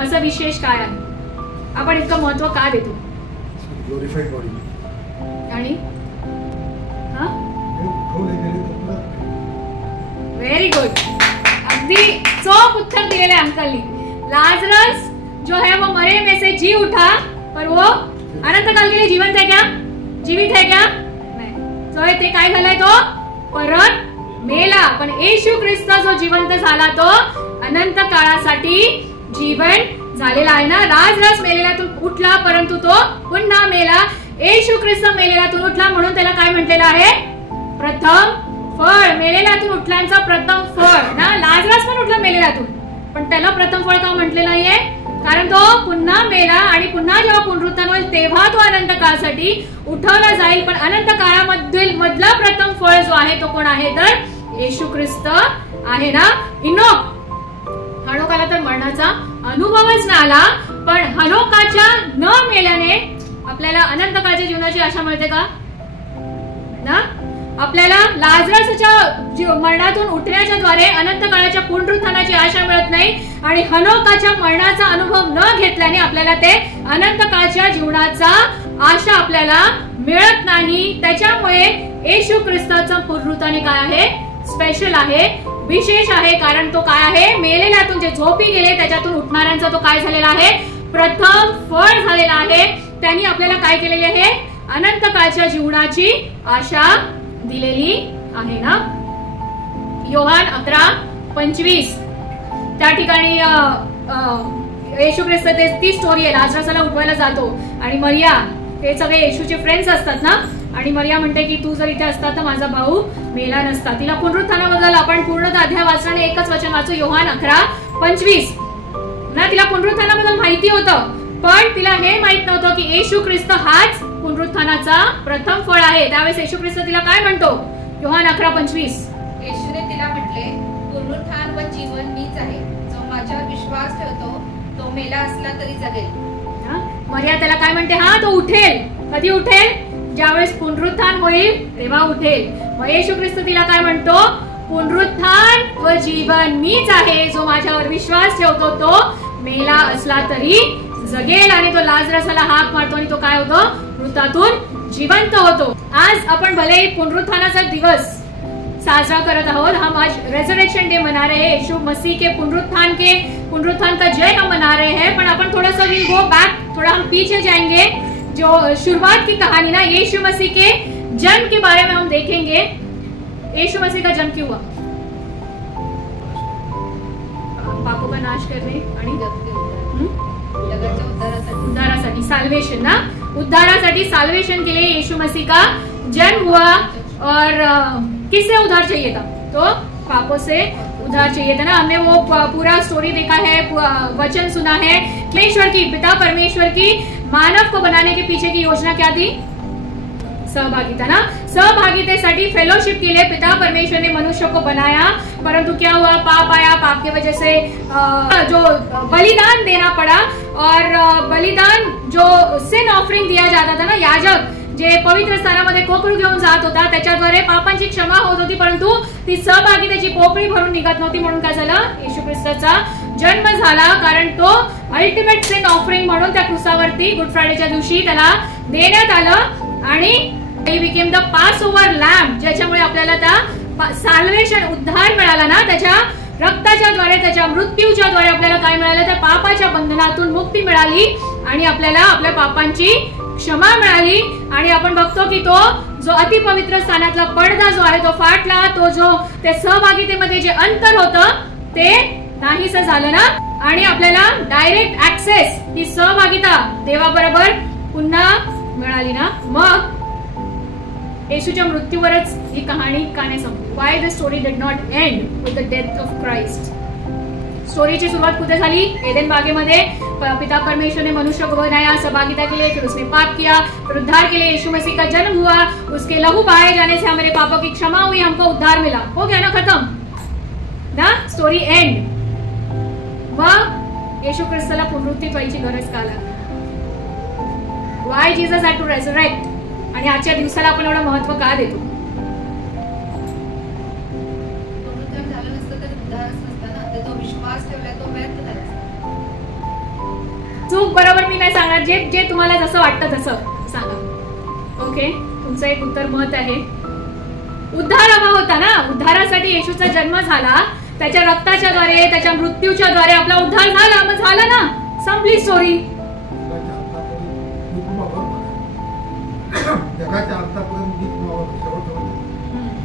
असं विशेष काय आहे, आपण इतकं महत्व का देतो. ग्लोरिफाईड बॉडी आणि वेरी गुड, अगदी चोख उत्तर दिलेले अंकल ने. लाजरस जो है वो मरे में से जी उठा, पर वो अनंत काल के लिए जीवित है क्या, नहीं. जो है ते काय झालाय, तो परत मेला. पण येशू ख्रिस्त जो जिवंत झाला तो अनंत काळासाठी जीवन झालेला आहे ना. लाजरस मेलेल्यातून उठला, परंतु तो पुन्हा मेला. येशू ख्रिस्त मेलेल्यातून उठला, म्हणून त्याला काय म्हटलेलं आहे, प्रथम फळ. मेलेल्यातून उठल्यांचा प्रथम फळ ना. लाजरस पण उठला मेलेल्यातून, पण त्याला प्रथम फळ का म्हटले नाहीये, कारण तो पुन्हा मेला आणि पुन्हा जेव्हा पुनरुत्थान होईल तेव्हा तो अनंत काळासाठी उठवला जाईल. पण अनंत काळामधील मधला प्रथम फळ जो आहे तो कोण आहे, तर येशू ख्रिस्त आहे ना. हनोकाला तर मरणाचा अनुभवच नाही आला, पण हनोकाच्या न मेल्याने आपल्याला अनंत काळाच्या जीवनाची आशा मिळते का ना. आपल्याला लाजरसच्या मरणातून उठण्याच्या द्वारे अनंत काळाच्या पुनरुत्थानाची आशा मिळत नाही, आणि हनोकाच्या मरणाचा अनुभव न घेतल्याने आपल्याला ते अनंत काळाच्या जीवनाचा आशा आपल्याला मिळत नाही. त्याच्यामुळे येशू ख्रिस्ताचं पुनरुत्थान काय आहे, स्पेशल आहे, विशेष आहे. कारण तो काय आहे, मेलेल्यातून जे झोपी गेले त्याच्यातून उठणाऱ्यांचा तो काय झालेला आहे, प्रथम फळ झालेला आहे. त्यांनी आपल्याला काय केलेले आहे, अनंत काळाच्या जीवनाची आशा दिलेली आहे ना. योहान 11:25 त्या ठिकाणी येशू ख्रिस्त ती स्टोरी आहे. लाजरसला उठवायला जातो आणि मरिया, हे सगळे येशूचे फ्रेंड्स असतात ना, आणि मरिया म्हणते की तू जर इथे असता तर माझा भाऊ मेला नसता. तिला पुनरुत्थानाबद्दल आपण पूर्ण अध्याय वाचल्याने एकच वचन वाचू, योहान 11:25 ना. तिला पुनरुत्थानाबद्दल माहिती होतं, पण तिला हे माहित नव्हतं की येशू ख्रिस्त हाच पुनरुत्थानाचा प्रथम फळ आहे. त्यावेळेस येशू ख्रिस्त तिला काय म्हणतो, योहान 11:25. येशूने तिला म्हटले, पुनरुत्थान व जीवन मीच आहे. जो माझ्यावर विश्वास ठेवतो तो मेला असला तरी जगेल. मरिया त्याला काय म्हणते, हा तो उठेल. कधी उठेल, ज्यावेळेस पुनरुत्थान होईल तेव्हा उठेल. मग येशू ख्रिस्त तिला काय म्हणतो, पुनरुत्थान व जीवन मीच आहे. जो माझ्यावर विश्वास ठेवतो तो मेला असला तरी जगेल. आणि तो लाजरसला हाक मारतो आणि तो काय होतो, मृतातून जिवंत होतो. आज आपण भले पुनरुत्थानाचा दिवस साजरा करत आहोत, हम आज रेजरेक्शन डे मना रहे हैं, यीशु मसीह के पुनरुत्थान का जय हम मना रहे हैं. पण अपन थोड़ा सा विल गो बैक, थोड़ा हम पीछे जाएंगे. जो शुरुआत की कहानी ना, यीशु मसीह के जन्म के बारे में हम देखेंगे. यीशु मसीह का जन्म क्यों हुआ, पापा पापांचा नाश करणे आणि जगाच्या उद्धारासाठी साल्वेशन ना, उद्धारासाठी साल्वेशन के लिए यीशु मसीह का जन्म हुआ। और किससे उद्धार चाहिए था? तो पापों से उद्धार चाहिए था ना। हमने वो पूरा स्टोरी देखा है, वचन सुना है। परमेश्वर की, पिता परमेश्वर की मानव को बनाने के पीछे की योजना क्या थी? सहभागिता ना। सहभागितेसाठी फेलोशिप के लिए पिता परमेश्वर ने मनुष्य को बनाया, परंतु क्या हुआ? पाप आया, पाप की वजह से जो बलिदान देना पड़ा, और बलिदान जो सिन ऑफरिंग दिया जाता था ना, याजक जे पवित्र स्थानामध्ये कोकरू घेऊन जात होता, त्याच्याद्वारे पापांची क्षमा होत होती, परंतु ती सहभागितेची पोकळी भरून निघत नव्हती। म्हणून काय झालं? येशू ख्रिस्ताचा जन्म झाला, कारण तो अल्टिमेट सिन ऑफरिंग म्हणून त्या क्रुसावरती गुड फ्रायडेच्या दिवशी त्याला देण्यात आलं, आणि he became the Passover lamb, ज्याच्यामुळे आपल्याला त्या साल्वेशन, उद्धार मिळाला ना। त्याच्या रक्ताच्या द्वारे, त्याच्या मृत्यूच्या द्वारे आपल्याला काय मिळालं? त्या पापाच्या बंधनातून मुक्ती मिळाली, आणि आपल्याला आपल्या पापांची क्षमा मिळाली। आणि आपण बघतो की तो जो अतिपवित्र स्थानातला पडदा जो आहे तो फाटला, तो जो त्या सहभागितेमध्ये जे अंतर होतं ते नाहीसं झालं ना, आणि आपल्याला डायरेक्ट ऍक्सेस, ती सहभागिता देवाबरोबर पुन्हा मिळाली ना। मग येशूच्या मृत्यूवरच ही कहाणी का नाही संपली? Why the story did not end with the death of Christ? स्टोरीची सुरुवात कुठे झाली? एदेन बागेमध्ये पिता परमेश्वर ने मनुष्य को बनाया, सहभागिता के लिए, फिर उसने पाप किया, फिर उद्धार के लिए यीशु मसीह का जन्म हुआ, उसके लहू बहाए जाने से हमारे पापों की क्षमा हुई, हमको उद्धार मिला। हो गया ना, खत्म ना, स्टोरी एंड। मग येशू ख्रिस्ताला पुनरुत्थित व्हायची गरज का लागली? Why Jesus had to resurrect? आणि आजच्या दिवसाला आपण एवढं महत्व का देतो? झालं नसतं तर उद्धारच नसतं ना, तर तो विश्वास ठेवला तो व्यर्थ झाला। चूक बरोबर मी नाही सांगणार, जे तुम्हाला जसं वाटतं तसं सांगा। ओके, तुमचं एक उत्तर मत आहे। उद्धार हवा होता ना, उद्धारासाठी येशूचा जन्म झाला, त्याच्या रक्ताच्या द्वारे, त्याच्या मृत्यूच्या द्वारे आपला उद्धार झाला, मग झाला ना, संपली स्टोरी।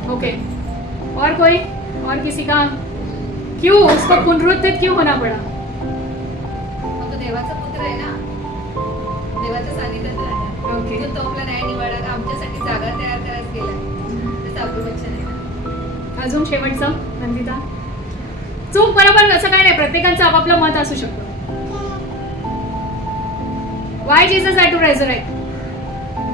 ओके, और कोई, और किसी का? क्यों उसको पुनरुत्थित क्यों होना पड़ा? तो देवाचा पुत्र आहे ना, देवाच्या सानिध्यात राहणार। ओके, तो आपला न्याय निवाडा आमच्यासाठी जागा तयार करायला गेला, त्याचं आपलं वचन आहे ना। अजून शेवटचं नंदिता? चूक बरोबर असं काय नाही, प्रत्येकाचं आपापलं मत असू शकतं। Why Jesus had to resurrect?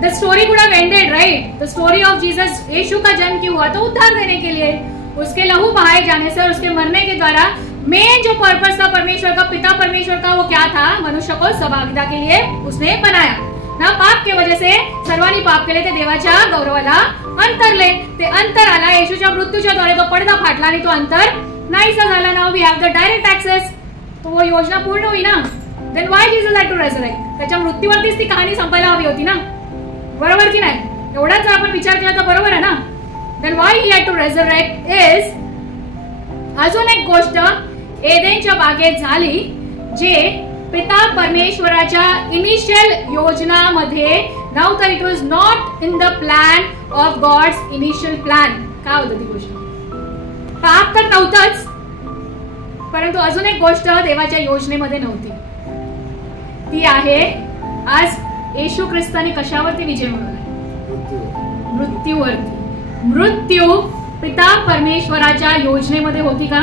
The story could have ended, right? The story of Jesus, यीशु का जन्म क्यों हुआ? तो उद्धार देने के लिए, उसके लहू बहाए जाने से, उसके मरने के द्वारा मेन जो पर्पस था परमेश्वर का, पिता परमेश्वर का, वो क्या था? मनुष्य को सहभागिता के लिए उसने बनाया ना। पाप के वजह से सर्वांनी पाप केले, ते देवाच्या गौरवाला अंतरले, ते अंतर आला। येशूच्या मृत्यूच्या द्वारे तो पडदा फाटला आणि तो अंतर नाहीसा झाला। Now we have the direct access, तो वो योजना पूर्ण हुई ना। Then why Jesus had to resurrect? त्याच्या मृत्यूवरतीच ती कहाणी संपायला हवी होती ना, बरोबर की नाही? एवढाच जर आपण विचार केला तर बरोबर आहे ना। Then why he had to resurrect is, अजून एक गोष्ट एदेनच्या बागेत झाली, जे पिता परमेश्वराच्या इनिशियल योजनामध्ये नव्हतं। It was not in the plan of God's initial plan. काय होतं ती गोष्ट? पाप तर नव्हतंच, परंतु अजून एक गोष्ट देवाच्या योजनेमध्ये नव्हती, ती आहे आज येशू ख्रिस्ताने कशावरती विजय मिळवला? मृत्यूवरती। मृत्यू पिता परमेश्वराच्या योजनेमध्ये होती का?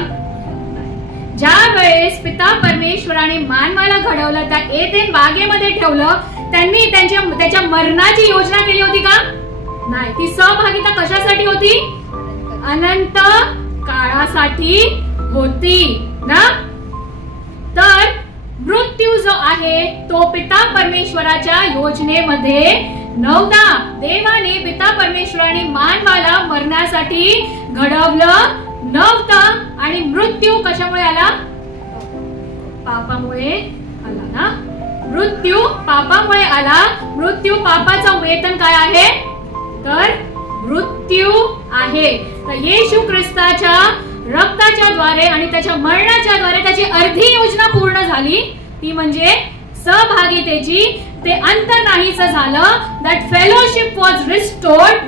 ज्या वेळेस पिता परमेश्वराने मानवाला घडवलं, त्या एदेन बागेमध्ये ठेवलं, त्यांनी त्याच्या मरणाची योजना केली होती का? नाही। ती सहभागिता कशासाठी होती? अनंत काळासाठी होती ना। तर मृत्यू जो आहे तो पिता परमेश्वराच्या योजनेमध्ये नव्हता। देवाने, पिता परमेश्वराने मानवाला मरण्यासाठी घडवलं नव्हतं, आणि मृत्यू कशामुळे आला? पापामुळे आला ना। मृत्यू पापामुळे आला। मृत्यू, पापाचं वेतन काय आहे? तर मृत्यू आहे। तर येशू ख्रिस्ताच्या रक्ताच्या द्वारे आणि त्याच्या मरणाच्या द्वारे त्याची अर्धी योजना पूर्ण झाली, ती म्हणजे सहभागितेची। ते अंतर नाहीसं झालं, दॅट फेलोशिप वॉज रिस्टोर्ड।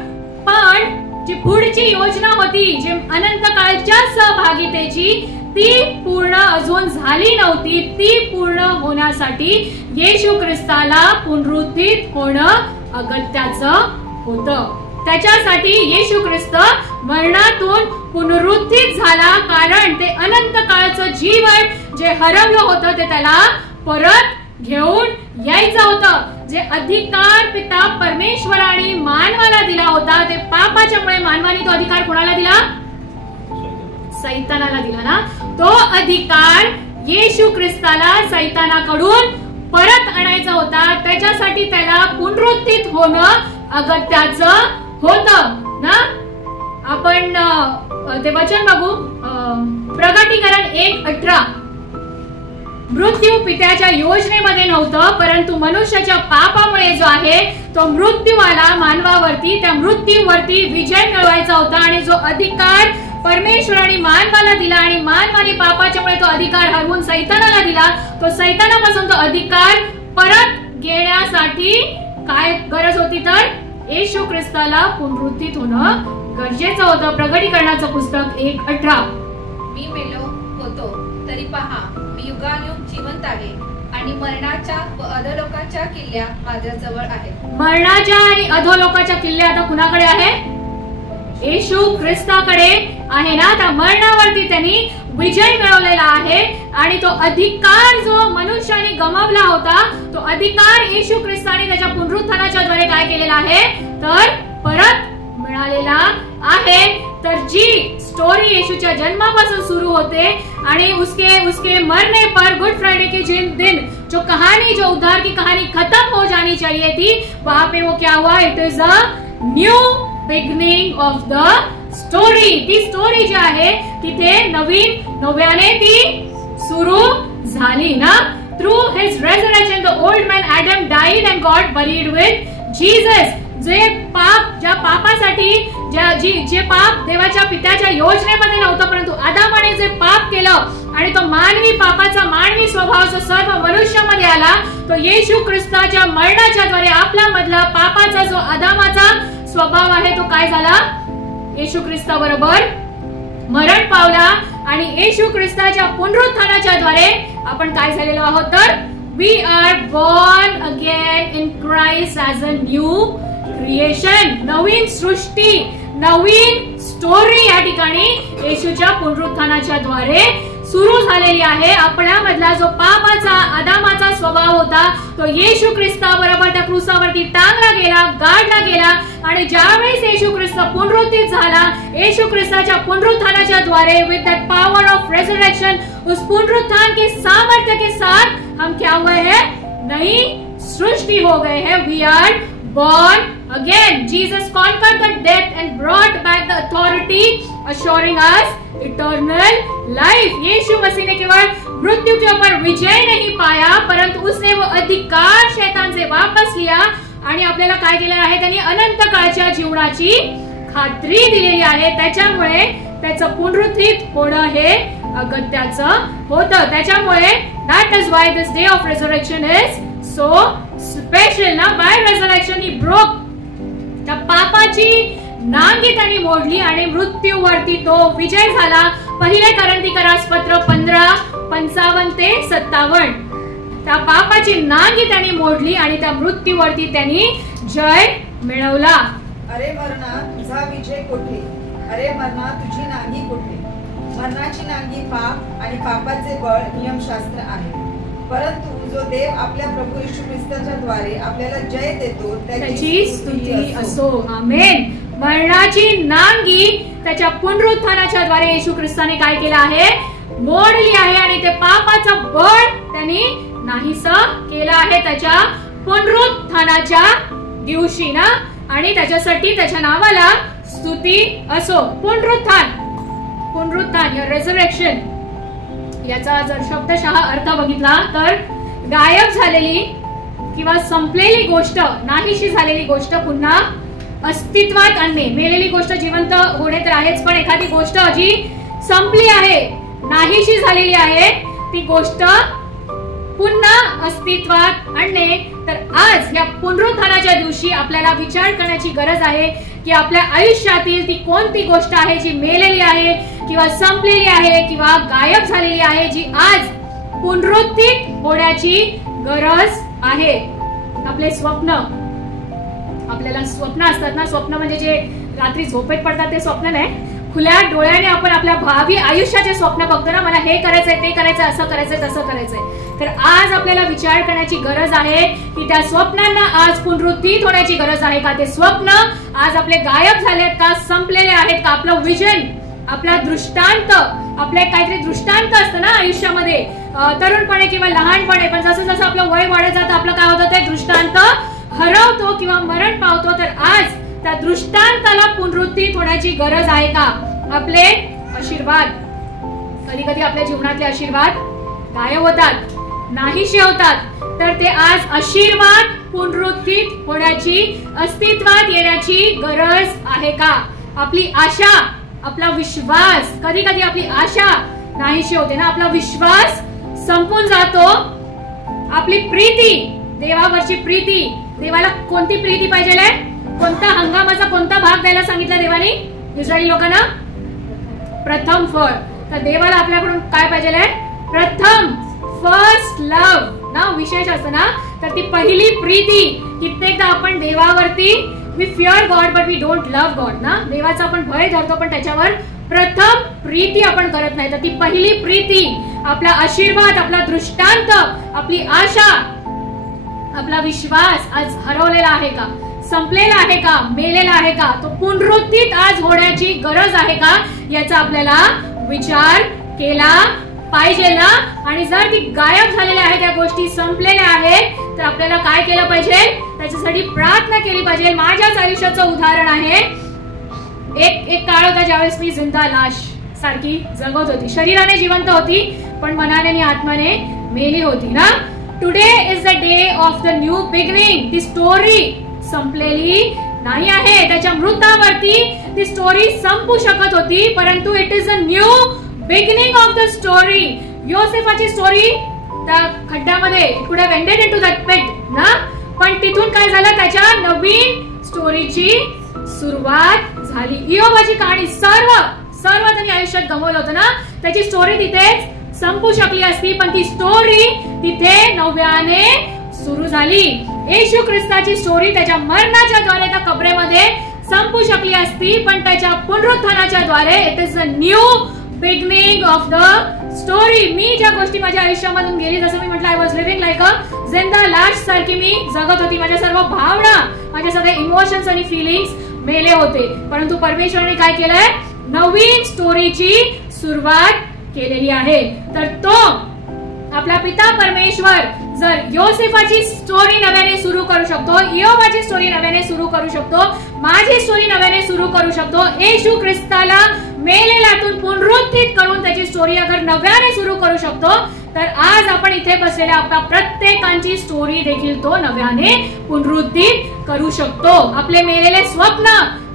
पण जी पुढची योजना होती, जी अनंत काळच्या सहभागितेची, ती पूर्ण अजून झाली नव्हती, ती पूर्ण होण्यासाठी येशू ख्रिस्ताला पुनरुत्थित होणं अगत्याचं होतं. त्याच्यासाठी येशू ख्रिस्त मरणातून पुनरुत्थित झाला, कारण ते अनंत काळचं जीवन जे हरवलं होतं ते त्याला परत घेऊन यायचं होतं. जे अधिकार पिता परमेश्वराने मानवाला दिला होता, ते पापाच्यामुळे मानवाने तो अधिकार कोणाला दिला? सैतानाला दिला ना. तो अधिकार येशू ख्रिस्ताला सैतानाकडून परत आणायचा होता. त्याच्यासाठी त्याला पुनरुत्थित होणं अगत्याचं होतं ना. आपण ते वचन बघू, प्रकटीकरण 1:18. मृत्यू पित्याच्या योजनेमध्ये नव्हतं, परंतु मनुष्याच्या पापामुळे जो आहे तो मृत्यू आला मानवावरती. त्या मृत्यूवरती विजय मिळवायचा होता, आणि जो अधिकार परमेश्वराने मानवाला दिला आणि मानवाने पापाच्यामुळे तो अधिकार हरवून सैतानाला दिला, तो सैतानापासून तो अधिकार परत घेण्यासाठी काय गरज होती? तर येशू ख्रिस्ताला पुनरुत्थित होणं गरजेचं होतं. प्रकटीकरणाचं पुस्तक 1:18. मी मेलो होतो तरी पहा मी युगानुयुग जिवंत आहे, आणि मरणाच्या व अधोलोकाच्या किल्ल्या माझ्या जवळ आहेत. मरणाच्या आणि अधोलोकाच्या किल्ल्या आता कुणाकडे आहे? येशू ख्रिस्ताकडे आहे ना. त्या मरणावरती त्यांनी विजय मिळवलेला आहे, आणि तो अधिकार जो मनुष्याने गमावला होता, तो अधिकार येशू ख्रिस्ताने त्याच्या पुनरुत्थानाच्या द्वारे काय केलेला आहे? तर परत मिळालेला आहे. तर जी स्टोरी येशूच्या जन्मापासून सुरू होते आणि उसके मरने पर गुड फ्राइडे के दिन जो कहानी, जो उद्धार की कहानी खत्म हो जानी चाहिए थी, वहां पे वो क्या हुआ? It is a new beginning of the story. ती स्टोरी जी आहे तिथे नव्याने ती सुरू झाली ना. Through his resurrection the old man Adam died and God buried with Jesus. जे ज्या पापासाठी जे पाप देवाच्या पित्याच्या योजनेमध्ये नव्हतं, परंतु आदामाने जे पाप केलं आणि तो मानवी पापाचा, मानवी स्वभावाचा सर्व मनुष्यामध्ये आला, तो येशू ख्रिस्ताच्या मरणाच्या द्वारे आपला मधला पापाचा जो आदामाचा स्वभाव आहे तो काय झाला? येशू ख्रिस्ताबरोबर मरण पावला. आणि येशू ख्रिस्ताच्या पुनरुत्थानाच्या द्वारे आपण काय झालेलो आहोत? तर we are born again in Christ as a new creation. नवीन सृष्टी, नवीन स्टोरी या ठिकाणी येशूच्या पुनरुत्थानाच्या द्वारे सुरू झालेली आहे. आपल्यामधला जो पापाचा आदामाचा स्वभाव होता तो येशू ख्रिस्ताबरोबर त्या क्रूसावरती टांगला गेला, गाडला गेला. आणि ज्यावेळेस येशू ख्रिस्त पुनरुत्थित झाला, येशू ख्रिस्ताच्या पुनरुत्थानाच्या द्वारे विद दैट पावर ऑफ रेजरेक्शन, उस पुनरुत्थान के सामर्थ्य के साथ हम क्या हुए हैं? नई सृष्टि हो गए हैं. We are born again. Jesus conquered the death and brought back the authority, assuring us eternal life. यीशु मसीह ने केवल मृत्यु के ऊपर विजय नहीं पाया, परंतु उसने वो अधिकार शैतान से वापस लिया आणि आपल्याला काय केलं आहे? त्यांनी अनंत काळच्या जीवनाची खात्री दिलेली आहे. त्याच्यामुळे त्याचं पुनरुत्थित होणं हे अगत्याचं होतं. त्याच्यामुळे that is why this day of resurrection is so special. ना by resurrection he broke त्या पापाची नांगी त्यांनी मोडली आणि मृत्यूवरती तो विजय झाला. पहिले कोरिंथीकरास पत्र 15:55-57. त्या पापाची नांगी त्यांनी मोडली आणि त्या मृत्यूवरती त्यांनी जय मिळवला. अरे मरणा तुझा विजय कोठे? अरे मरणा तुझी नांगी कोठे? मरणाची नांगी पाप आणि पापाचे बळ नियमशास्त्र आहे. परंतु जो देव आपल्या प्रभू येशू ख्रिस्ताच्या द्वारे आपल्याला जय देतो त्याची स्तुती असो. आमेन. मरणाची नांगी त्याच्या पुनरुत्थानाच्या द्वारे येशू ख्रिस्ताने काय केलं आहे? मोडली आहे. आणि ते पापाचं बळ त्यांनी नाहीसं केलं आहे त्याच्या पुनरुत्थानाच्या दिवशी ना. आणि त्याच्यासाठी त्याच्या नावाला स्तुती असो. पुनरुत्थान, या रेझरेक्शन याचा जर शब्दशः अर्थ बघितला तर गायब झालेली किंवा संपलेली गोष्ट, नाहीशी झालेली गोष्ट पुन्हा अस्तित्वात आणणे. मेलेली गोष्ट जिवंत होणे तर आहेच, पण एखादी गोष्ट जी संपली आहे, नाहीशी झालेली आहे, ती गोष्ट पुन्हा अस्तित्वात आणणे. तर आज या पुनरुत्थानाच्या दिवशी आपल्याला विचार करण्याची गरज आहे की आपल्या आयुष्यातील ती कोणती गोष्ट आहे जी मेलेली आहे किंवा संपलेली आहे किंवा गायब झालेली आहे, जी आज पुनरुत्थित होण्याची गरज आहे. आपले स्वप्न, आपल्याला स्वप्न असतात ना, स्वप्न म्हणजे जे रात्री झोपेत पडतात ते स्वप्न नाही, खुल्या डोळ्याने आपण आपल्या भावी आयुष्याचे स्वप्न बघतो ना, मला हे करायचंय, ते करायचंय, असं करायचंय, तसं करायचंय. तर आज आपल्याला विचार करण्याची गरज आहे की त्या स्वप्नांना आज पुनरुत्थित होण्याची गरज आहे का? ते स्वप्न आज आपले गायब झालेत का, संपलेले आहेत का? आपलं विजन, आपला दृष्टांत, आपले काहीतरी दृष्टांत असतं ना आयुष्यामध्ये, तरुणपणे किंवा लहानपणे, पण जसं जसं आपलं वय वाढत जातं आपलं काय होतं, ते दृष्टांत हरवतो किंवा मरण पावतो. तर आज त्या दृष्टांताला पुनरुत्थित होण्याची गरज आहे का? आपले आशीर्वाद, कधी कधी आपल्या जीवनातले आशीर्वाद गायब होतात, नाहीसे होतात. तर ते आज आशीर्वाद पुनरुत्थित होण्याची, अस्तित्वात येण्याची गरज आहे का? आपली आशा, आपला विश्वास, कधी कधी आपली आशा नाहीशी होते ना, आपला विश्वास संपून जातो. आपली प्रीती, देवावरची प्रीती, देवाला कोणती प्रीती पाहिजे? कोणता हंगामाचा कोणता भाग द्यायला सांगितला देवाने इस्रायली लोकांना? प्रथम फळ. तर देवाला आपल्याकडून काय पाहिजे? प्रथम, फर्स्ट लव्ह ना, विशेष असं ना. तर ती पहिली प्रीती. कित्येकदा आपण देवावरती we fear God but we don't love God ना, देवाचा आपण भय धरतो पण त्याच्यावर प्रथम प्रीती आपण करत नाही. तर ती पहिली प्रीती, आपला आशीर्वाद, आपला दृष्टांत, आपली आशा, आपला विश्वास आज हरवलेला आहे का, संपलेला आहे का, मेलेला आहे का, तो पुनरुत्थित आज होण्याची गरज आहे का, याचा आपल्याला विचार केला पाहिजे ना. आणि जर ती गायब झालेल्या आहेत, त्या गोष्टी संपलेल्या आहेत, तर आपल्याला काय केलं पाहिजे? त्याच्यासाठी प्रार्थना केली पाहिजे. माझ्याच आयुष्याचं उदाहरण आहे. एक काळ होता ज्यावेळेस मी जिंदा लाश सारखी जगत होती. शरीराने जिवंत होती पण मनाने आणि आत्माने मेली होती ना. Today is the day of the new beginning. ती स्टोरी संपलेली नाही आहे. त्याच्या मृतावरती ती स्टोरी संपू शकत होती, परंतु it is a new beginning of the story. योसेफाची स्टोरी त्या खड्ड्यामध्ये पुढे वेंडेड इनटू दॅट पिट ना, पण तिथून काय झालं? त्याच्या नवीन स्टोरीची सुरुवात झाली. इयोबाची कहाणी, सर्व त्यांनी आयुष्यात गमावलं होतं ना, त्याची स्टोरी तिथेच संपू शकली असती, पण ती स्टोरी तिथे नव्याने सुरू झाली. येशू ख्रिस्ताची स्टोरी त्याच्या मरणाच्या द्वारे त्या कबरेमध्ये संपू शकली असती, पण त्याच्या पुनरुत्थानाच्या द्वारे it is a new beginning of the story. मी ज्या गोष्टी माझ्या आयुष्यामधून गेली, जसं मी म्हटलं, I was living like a जिंदा लाश सारखी मी जगत होती. माझ्या सर्व भावना, माझ्या सगळे इमोशन्स आणि फिलिंग्स मेले होते, परंतु परमेश्वराने काय केलंय? नवीन स्टोरीची सुरुवात केलेली आहे. तर तो आपला पिता परमेश्वर जर योसेफाची स्टोरी नव्याने सुरू करू शकतो, इयोबाची स्टोरी नव्याने सुरू करू शकतो, माझी स्टोरी नव्याने सुरू करू शकतो, येशू ख्रिस्ताला मेलेल्यातून पुनरुत्थित करून त्याची स्टोरी अगर नव्याने सुरू करू शकतो, तर आज आपण इथे बसलेल्या आपल्या प्रत्येकाची स्टोरी देखील तो नव्याने पुनरुत्थित करू शकतो. आपले मेलेले स्वप्न,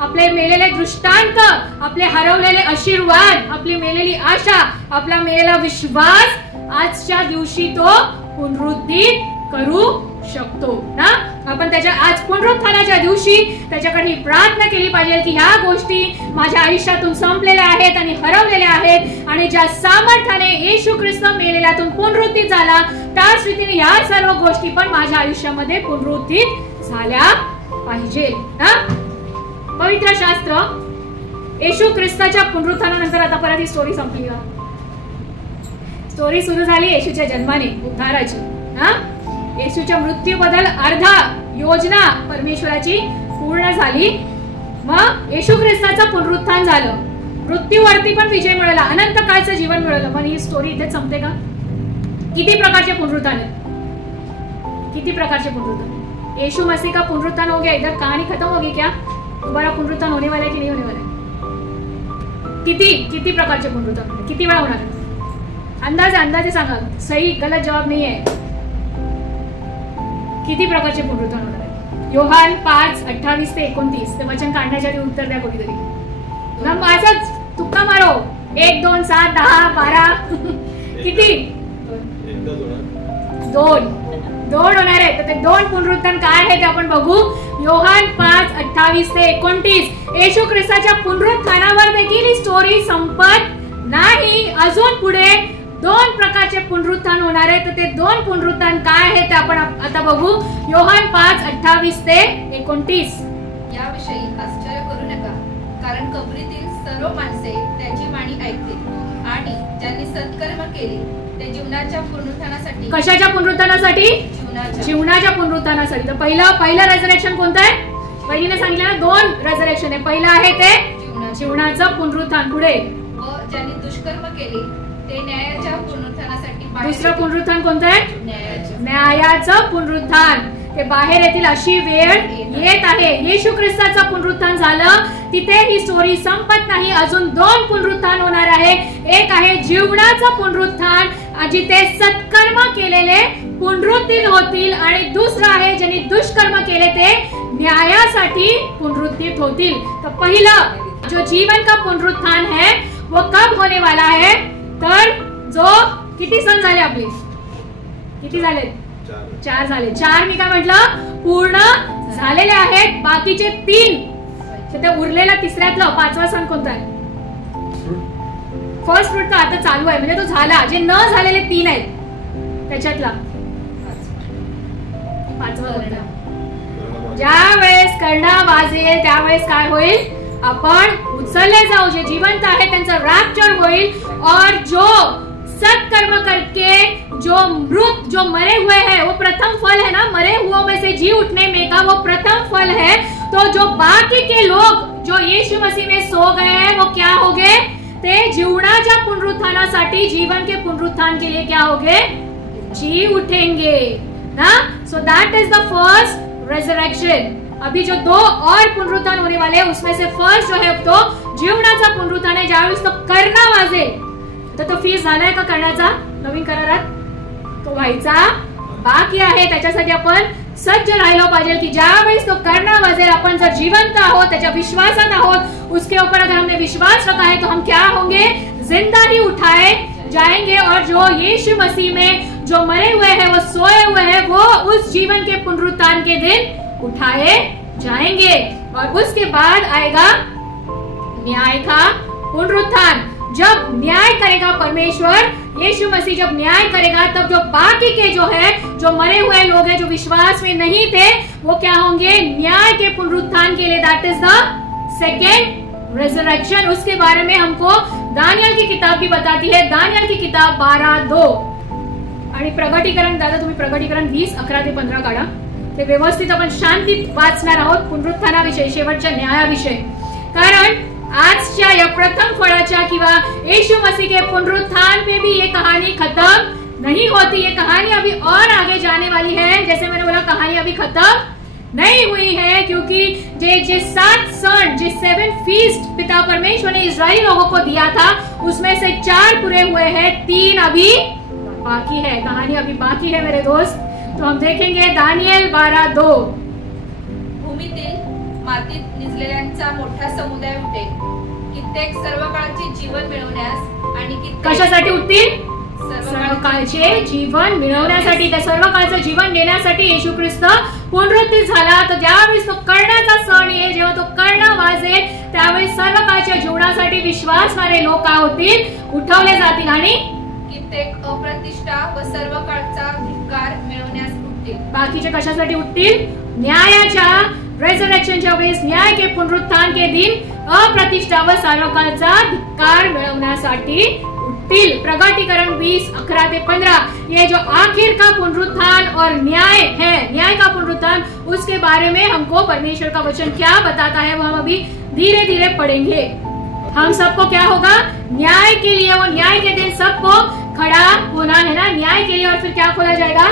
आपले मेलेले दृष्टांत, आपले हरवलेले आशीर्वाद, आपली मेलेली आशा, आपला मेलेला विश्वास आजच्या दिवशी तो पुनरुत्थित करू शकतो ना. आपण त्याच्या आज पुनरुत्थानाच्या दिवशी त्याच्याकडे प्रार्थना केली पाहिजे की ह्या गोष्टी माझ्या आयुष्यातून संपलेल्या आहेत आणि हरवलेल्या आहेत, आणि ज्या सामर्थ्याने येशू ख्रिस्त मेलेल्यातून पुनरुत्थित झाला, त्याच रीतीने ह्या सर्व गोष्टी पण माझ्या आयुष्यामध्ये पुनरुत्थित झाल्या पाहिजे ना. पवित्र शास्त्र येशू ख्रिस्ताच्या पुनरुत्थानानंतर आता परत ही स्टोरी संपली का? स्टोरी सुरू झाली येशूच्या जन्माने, उद्धाराची ना. येशूच्या मृत्यूबद्दल अर्धा योजना परमेश्वराची पूर्ण झाली. मग येशू ख्रिस्ताचं पुनरुत्थान झालं, मृत्यूवरती पण विजय मिळाला, अनंत काळचं जीवन मिळालं. पण ही स्टोरी इथेच संपते का? किती प्रकारचे पुनरुत्थान आहेत? किती प्रकारचे पुनरुत्थान? येशू मसीह का पुनरुत्थान हो गया, इधर कहानी खत्म होगी क्या? दोबारा पुनरुत्थान होने वाला है की नहीं होने वाला है? किती प्रकारचे पुनरुत्थान, किती वेळा होणार? अंदाजे सांगा, सही गलत जवाब नाही आहे. किती प्रकारचे पुनरुत्थान होणार आहे? योहान 5:28 ते 29 ते वचन काढण्याच्या आधी उत्तर द्या कोणीतरी. माझाच तुक्का मारो. 1, 2, 7, 10, 12 किती? दोन होणार आहे. तर ते 2 पुनरुत्थान काय आहे ते आपण बघू. योहान 5:28 ते 29. येशू ख्रिस्ताच्या पुनरुत्थानावर देखील ही स्टोरी संपत नाही. अजून पुढे 2 प्रकारचे पुनरुत्थान होणार आहे. तर ते 2 पुनरुत्थान काय आहे ते आपण आता बघू. योहान 5:28 ते 29. याविषयी आश्चर्य करू नका, कारण कबरीतील सर्व माणसे त्याची वाणी ऐकतील आणि ज्यांनी सत्कर्म केले ते जीवनाच्या पुनरुत्थानासाठी. कशाच्या पुनरुत्थानासाठी? जीवनाच्या पुनरुत्थानासाठी. तर पहिलं रेझरेक्शन कोणतं आहे? पहिलीने सांगितलं ना 2 रेझरेक्शन आहे. पहिलं आहे ते जीवनाचं पुनरुत्थान. पुढे व ज्यांनी दुष्कर्म केले ते न्यायाच्या पुनरुत्थानासाठी. दुसरं पुनरुत्थान कोणतं आहे? न्यायाचं पुनरुत्थान. ते बाहेर येतील अशी वेळ येत आहे. येशू ख्रिस्ताचं पुनरुत्थान झालं, तिथे ही स्टोरी संपत नाही. अजून 2 पुनरुत्थान होणार आहे. एक आहे जीवनाचं पुनरुत्थान, जिथे सत्कर्म केलेले पुनरुत्थित होतील, आणि दुसरं आहे ज्यांनी दुष्कर्म केले ते न्यायासाठी पुनरुत्थित होतील. तर पहिलं जो जीवन का पुनरुत्थान है वो कब होने वाला है? तर जो किती सण झाले आपले? किती झाले? 4 झाले. 4 मी काय म्हटलं? पूर्ण झालेले आहेत. बाकीचे 3. ते उरलेला तिसऱ्यातलं 5वा सण कोणता आहे? फर्स्ट फ्रूट तर आता चालू आहे, म्हणजे तो झाला. जे न झालेले 3 आहेत त्याच्यातला 5वा. ज्या वेळेस कर्णा वाजेल त्यावेळेस काय होईल? आपण उचलले जाऊ. जे जिवंत आहे त्यांचं रॅप्चर होईल. और जो सत्कर्म करके जो मरे हुए हैं, वो प्रथम फल है ना, मरे हुओं में से जी उठने में का वो प्रथम फल है. तो जो बाकी के लोग जो यीशु मसीह में सो गए हैं वो क्या हो गए? ते जीवनाच्या पुनरुत्थानासाठी, जीवन के पुनरुत्थान के लिए क्या हो गए? जी उठेंगे ना. So that is the first resurrection. अभी जो 2 और पुनरुत्थान होने वाले हैं उसमें से फर्स्ट जो है तो जीवनाचा पुनरुत्थान है. ज्यावेळेस तो कर्णा वाजेल, तर तो फीस झालाय का करण्याचा नवीन करारात? तो व्हायचा बाकी आहे. त्याच्यासाठी आपण सज्ज राहिलो पाहिजे की ज्यावेळेस तो कर्णा वाजेल, आपण जर जिवंत आहोत, त्याच्या विश्वासात आहोत, उसके ऊपर अगर हमने विश्वास रखा है तो हम क्या होंगे? जिंदा ही उठाए जाएंगे. और जो यीशु मसीह में जो मरे हुए हैं, वो सोए हुए हैं, वो उस जीवन के पुनरुत्थान के दिन उठाए जाएंगे. और उसके बाद आएगा न्याय का पुनरुत्थान. जब न्याय करेगा परमेश्वर, यीशु मसीह जब न्याय करेगा, तब जो बाकी के जो है, जो मरे हुए लोग हैं, जो विश्वास में नहीं थे, वो क्या होंगे? न्याय के पुनरुत्थान के लिए. That is the second resurrection. उसके बारे में हमको दानियल की किताब भी बताती है. दानियल की किताब 12:2 आणि प्रगटीकरण. दादा तुम्ही प्रगटीकरण 20:11 ते 15 काढा. ते व्यवस्थित आपण शांतीत वाचणार आहोत पुनरुत्थानाविषयी, शेवटच्या न्यायाविषयी. कारण आजच्या या प्रथम फळाच्या किंवा यीशु मसीह के पुनरुत्थान पे भी ये कहानी खत्म नहीं होती. ये कहानी अभी और आगे जाने वाली है. जैसे मैंने बोला, कहानी अभी खत्म नहीं हुई है, क्योंकि जे 7 सण, जे 7 फीस्ट पिता परमेश्वर ने इजराइली लोगों को दिया था, उसमें से 4 पूरे हुए हैं, 3 अभी बाकी है. कहानी अभी बाकी है मेरे दोस्त. तो हम देखेंगे दानियल 12:2. भूमीतील मातीत निजलेल्यांचा मोठा समुदाय उठेल. कित्येक सर्व काळचे जीवन मिळवण्यास आणि कित्येक कशासाठी उठतील? सर्व काळचे जीवन मिळवण्यासाठी. त्या सर्व काळचं जीवन देण्यासाठी येशू ख्रिस्त पुनरुत्थित झाला. तर ज्यावेळेस तो कर्णाचा सण येईल, जेव्हा तो कर्ण वाजेल, त्यावेळेस सर्व काळच्या जीवनासाठी विश्वासणारे लोक काय होतील? उठवले जातील. आणि कित्येक अप्रतिष्ठा व सर्व काळचा धिक्कार मिळवण्यास उठतील. बाकीचे कशासाठी उठतील? न्यायाच्या रेजरेक्शनच्या वेळेस, न्याय के पुनरुत्थान के दिन अप्रतिष्ठा व सार्वकालचा धिक्कार मिळवण्यासाठी उठतील. प्रगटीकरण 20:11 ते 15. ये जो आखिर का पुनरुत्थान और न्याय है, न्याय का पुनरुत्थान, उसके बारे में हमको परमेश्वर का वचन क्या बताता है वो हम अभी धीरे धीरे पढ़ेंगे. हम सबको क्या होगा? न्याय के लिए, वो न्याय के दिन सबको खड़ा होना है ना, न्याय के लिए. और फिर क्या खोला जाएगा?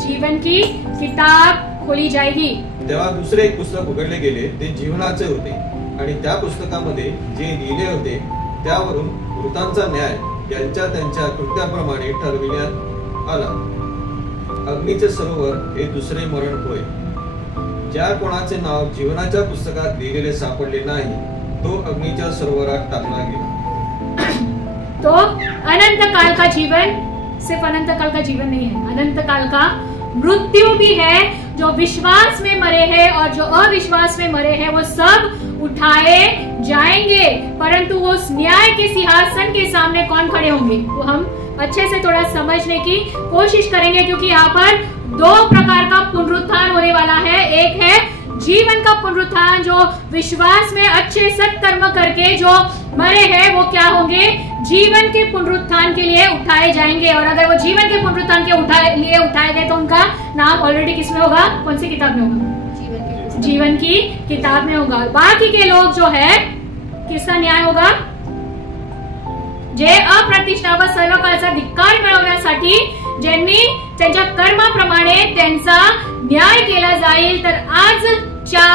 जीवन की किताब खोली जाएगी. तेव्हा दुसरे एक पुस्तक उघडले गेले, ते जीवनाचे होते, आणि त्या पुस्तकामध्ये जे लिहिले होते त्यावरून मृतांचा न्याय यांच्या त्यांच्या कृत्याप्रमाणे ठरविण्यात आला. अग्नीचे सरोवर हे दुसरे मरण होय. ज्या कोणाचे नाव जीवनाच्या पुस्तकात लिहिलेले सापडले नाही, तो अग्नीच्या सरोवरात टाकला गेला. तो अनंत काल का जीवन सिर्फ अनंत काल का जीवन नहीं है, अनंत काल का मृत्यु भी है। जो विश्वास में मरे हैं और जो अविश्वास में मरे हैं वो सब उठाए जाएंगे, परंतु वो उस न्याय के सिंहासन के सामने कौन खड़े होंगे वो हम अच्छे से थोड़ा समझने की कोशिश करेंगे, क्योंकि यहाँ पर दो प्रकार का पुनरुत्थान होने वाला है। एक है जीवन का पुनरुत्थान, जो विश्वास में अच्छे सत्कर्म करके जो मरे हैं वो क्या होंगे, जीवन के पुनरुत्थान के लिए उठाए जाएंगे। और अगर वो जीवन के पुनरुत्थान के लिए उठाए गए तो उनका नाम ऑलरेडी किसमें होगा, कौन सी किताब में होगा, जीवन की किताब में होगा। बाकी के लोग जो है किसका न्याय होगा, जे अप्रतिष्ठा व सर्व काळचा धिक्कार मिळवण्यासाठी ज्यांनी त्यांच्या कर्माप्रमाणे त्यांचा न्याय केला जाईल, तर आजच्या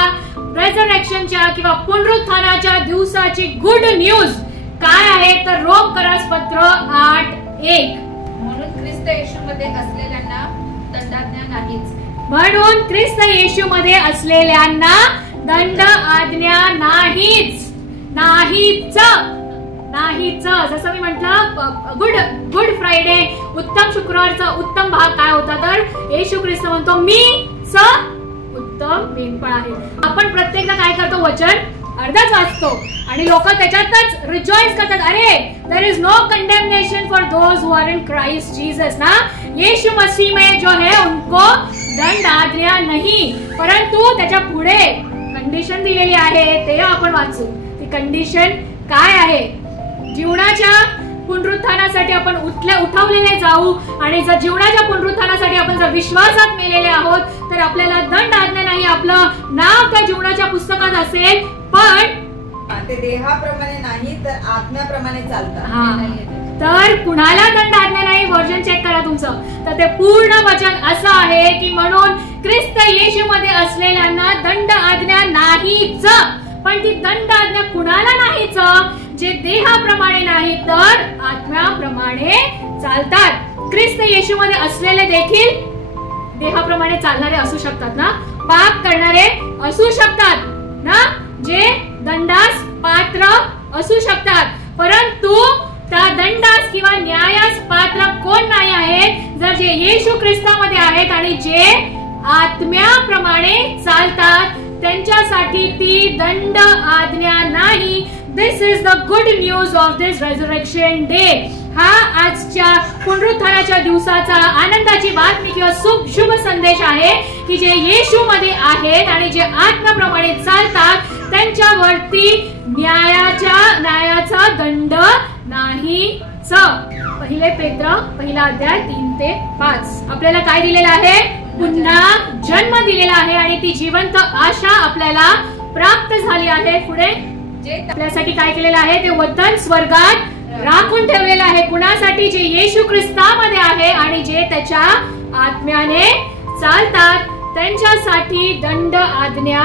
रेझरेक्शनच्या किंवा पुनरुत्थानाच्या दिवसाची गुड न्यूज काय आहे, तर रोमकरासपत्र 8:1 म्हणून ख्रिस्त येशूमध्ये असलेल्यांना दंडाज्ञा नाहीच, म्हणून ख्रिस्त येशूमध्ये असलेल्यांना दंड आज्ञा नाहीच, नाहीच, नाहीच। जसं मी म्हटलं गुड फ्रायडे उत्तम शुक्रवारचा उत्तम भाग काय होता, तर येशू ख्रिस्त म्हणतो मी उत्तम मेंढपाळ आहे। आपण प्रत्येकदा काय करतो, वचन अर्धाच वाचतो आणि लोक त्याच्यातच रिजॉइस करतात, अरे there is no condemnation for those who are in Christ Jesus ना, यीशु मसीह में जो है उनको दंड आज्ञा नहीं, परंतु त्याच्या पुढे कंडिशन दिलेली आहे, ते आपण वाचू। ती कंडिशन काय आहे, जीवनाच्या पुनरुत्थानासाठी आपण उठवलेले जाऊ, आणि जर जीवनाच्या पुनरुत्थानासाठी आपण जर विश्वासात मेलेले आहोत तर आपल्याला दंड आज्ञा नाही, आपलं नाव त्या जीवनाच्या पुस्तकात असेल, पण ते देहाप्रमाणे नाही तर आत्म्याप्रमाणे चालतात। तर कुणाला दंड आज्ञा नाही, वर्जन चेक करा तुमचं, तर ते पूर्ण वचन असं आहे की म्हणून ख्रिस्त येशूमध्ये असलेल्यांना दंड आज्ञा नाहीच, पण ती दंड आज्ञा कुणाला नाहीच, जे देहाप्रमाणे नाही तर आत्म्याप्रमाणे चालतात। ख्रिस्त येशूमध्ये असलेले देखील देहाप्रमाणे चालणारे असू शकतात ना, पाप करणारे असू शकतात ना, जे दंडास पात्र असू शकतात, परंतु त्या दंडास किंवा न्यायास पात्र कोण नाही आहेत, जर जे येशू ख्रिस्तामध्ये आहेत आणि जे आत्म्याप्रमाणे चालतात त्यांच्यासाठी ती दंड आज्ञा नाही। This is the good news of this resurrection day. हा आजच्या पुनरुत्थानाच्या दिवसाचा आनंदाची बातमी किंवा शुभ संदेश आहे की जे येशूमध्ये आहेत आणि जे आत्म्याप्रमाणे चालतात त्यांच्यावरती न्यायाचा दंड नाहीच। पहिले पेत्र पहिला अध्याय 3 ते 5 आपल्याला काय दिलेलं आहे, पुन्हा जन्म दिलेला आहे आणि ती जिवंत आशा आपल्याला प्राप्त झाली आहे। पुढे जे आपल्यासाठी काय केलेलं आहे, ते वतन स्वर्गात राखून ठेवलेलं आहे, कुणासाठी, जे येशू ख्रिस्तामध्ये आहे आणि जे त्याच्या आत्म्याने चालतात त्यांच्यासाठी दंड आज्ञा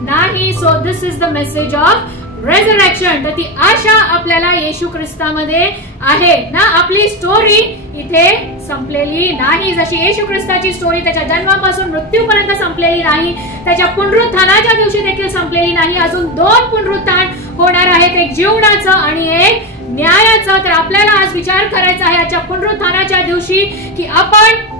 नाही। So this is the message of resurrection. तर ती आशा आपल्याला येशू ख्रिस्तामध्ये आहे ना। आपली स्टोरी इथे संपलेली नाही, जशी येशू ख्रिस्ताची स्टोरी त्याच्या जन्मापासून मृत्यूपर्यंत संपलेली नाही, त्याच्या पुनरुत्थानाच्या दिवशी देखील संपलेली नाही। अजून 2 पुनरुत्थान होणार आहेत, एक जीवनाचं आणि एक न्यायाचं। तर आपल्याला आज विचार करायचा आहे आजच्या पुनरुत्थानाच्या दिवशी की आपण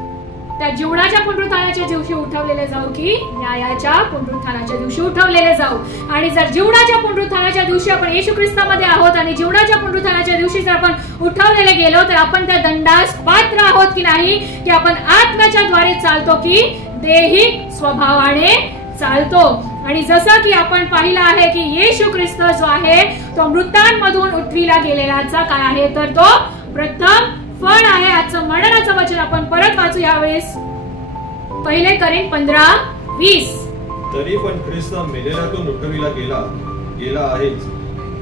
त्या जीवनाच्या पुनरुत्थानाच्या दिवशी उठवलेले जाऊ की न्यायाच्या पुनरुत्थानाच्या दिवशी उठवलेले जाऊ। आणि जर जीवनाच्या पुनरुत्थानाच्या दिवशी आपण येशू ख्रिस्तामध्ये आहोत आणि जीवनाच्या पुनरुत्थानाच्या दिवशी जर आपण उठवलेले गेलो तर आपण त्या दंडास पात्र आहोत की नाही, की आपण आत्म्याच्या द्वारे चालतो की दैहिक स्वभावाने चालतो। आणि जसं की आपण पाहिलं आहे की येशू ख्रिस्त जो आहे तो मृतांमधून उठविला गेलेलाचा काय आहे, तर तो प्रथम फळ आहे। आजचं मरणाचं वचन आपण परत वाचू यावेळेस, पहिले करीन 15:20। तरी पण ख्रिस्त मेलेल्यातून उठविला गेला आहेच,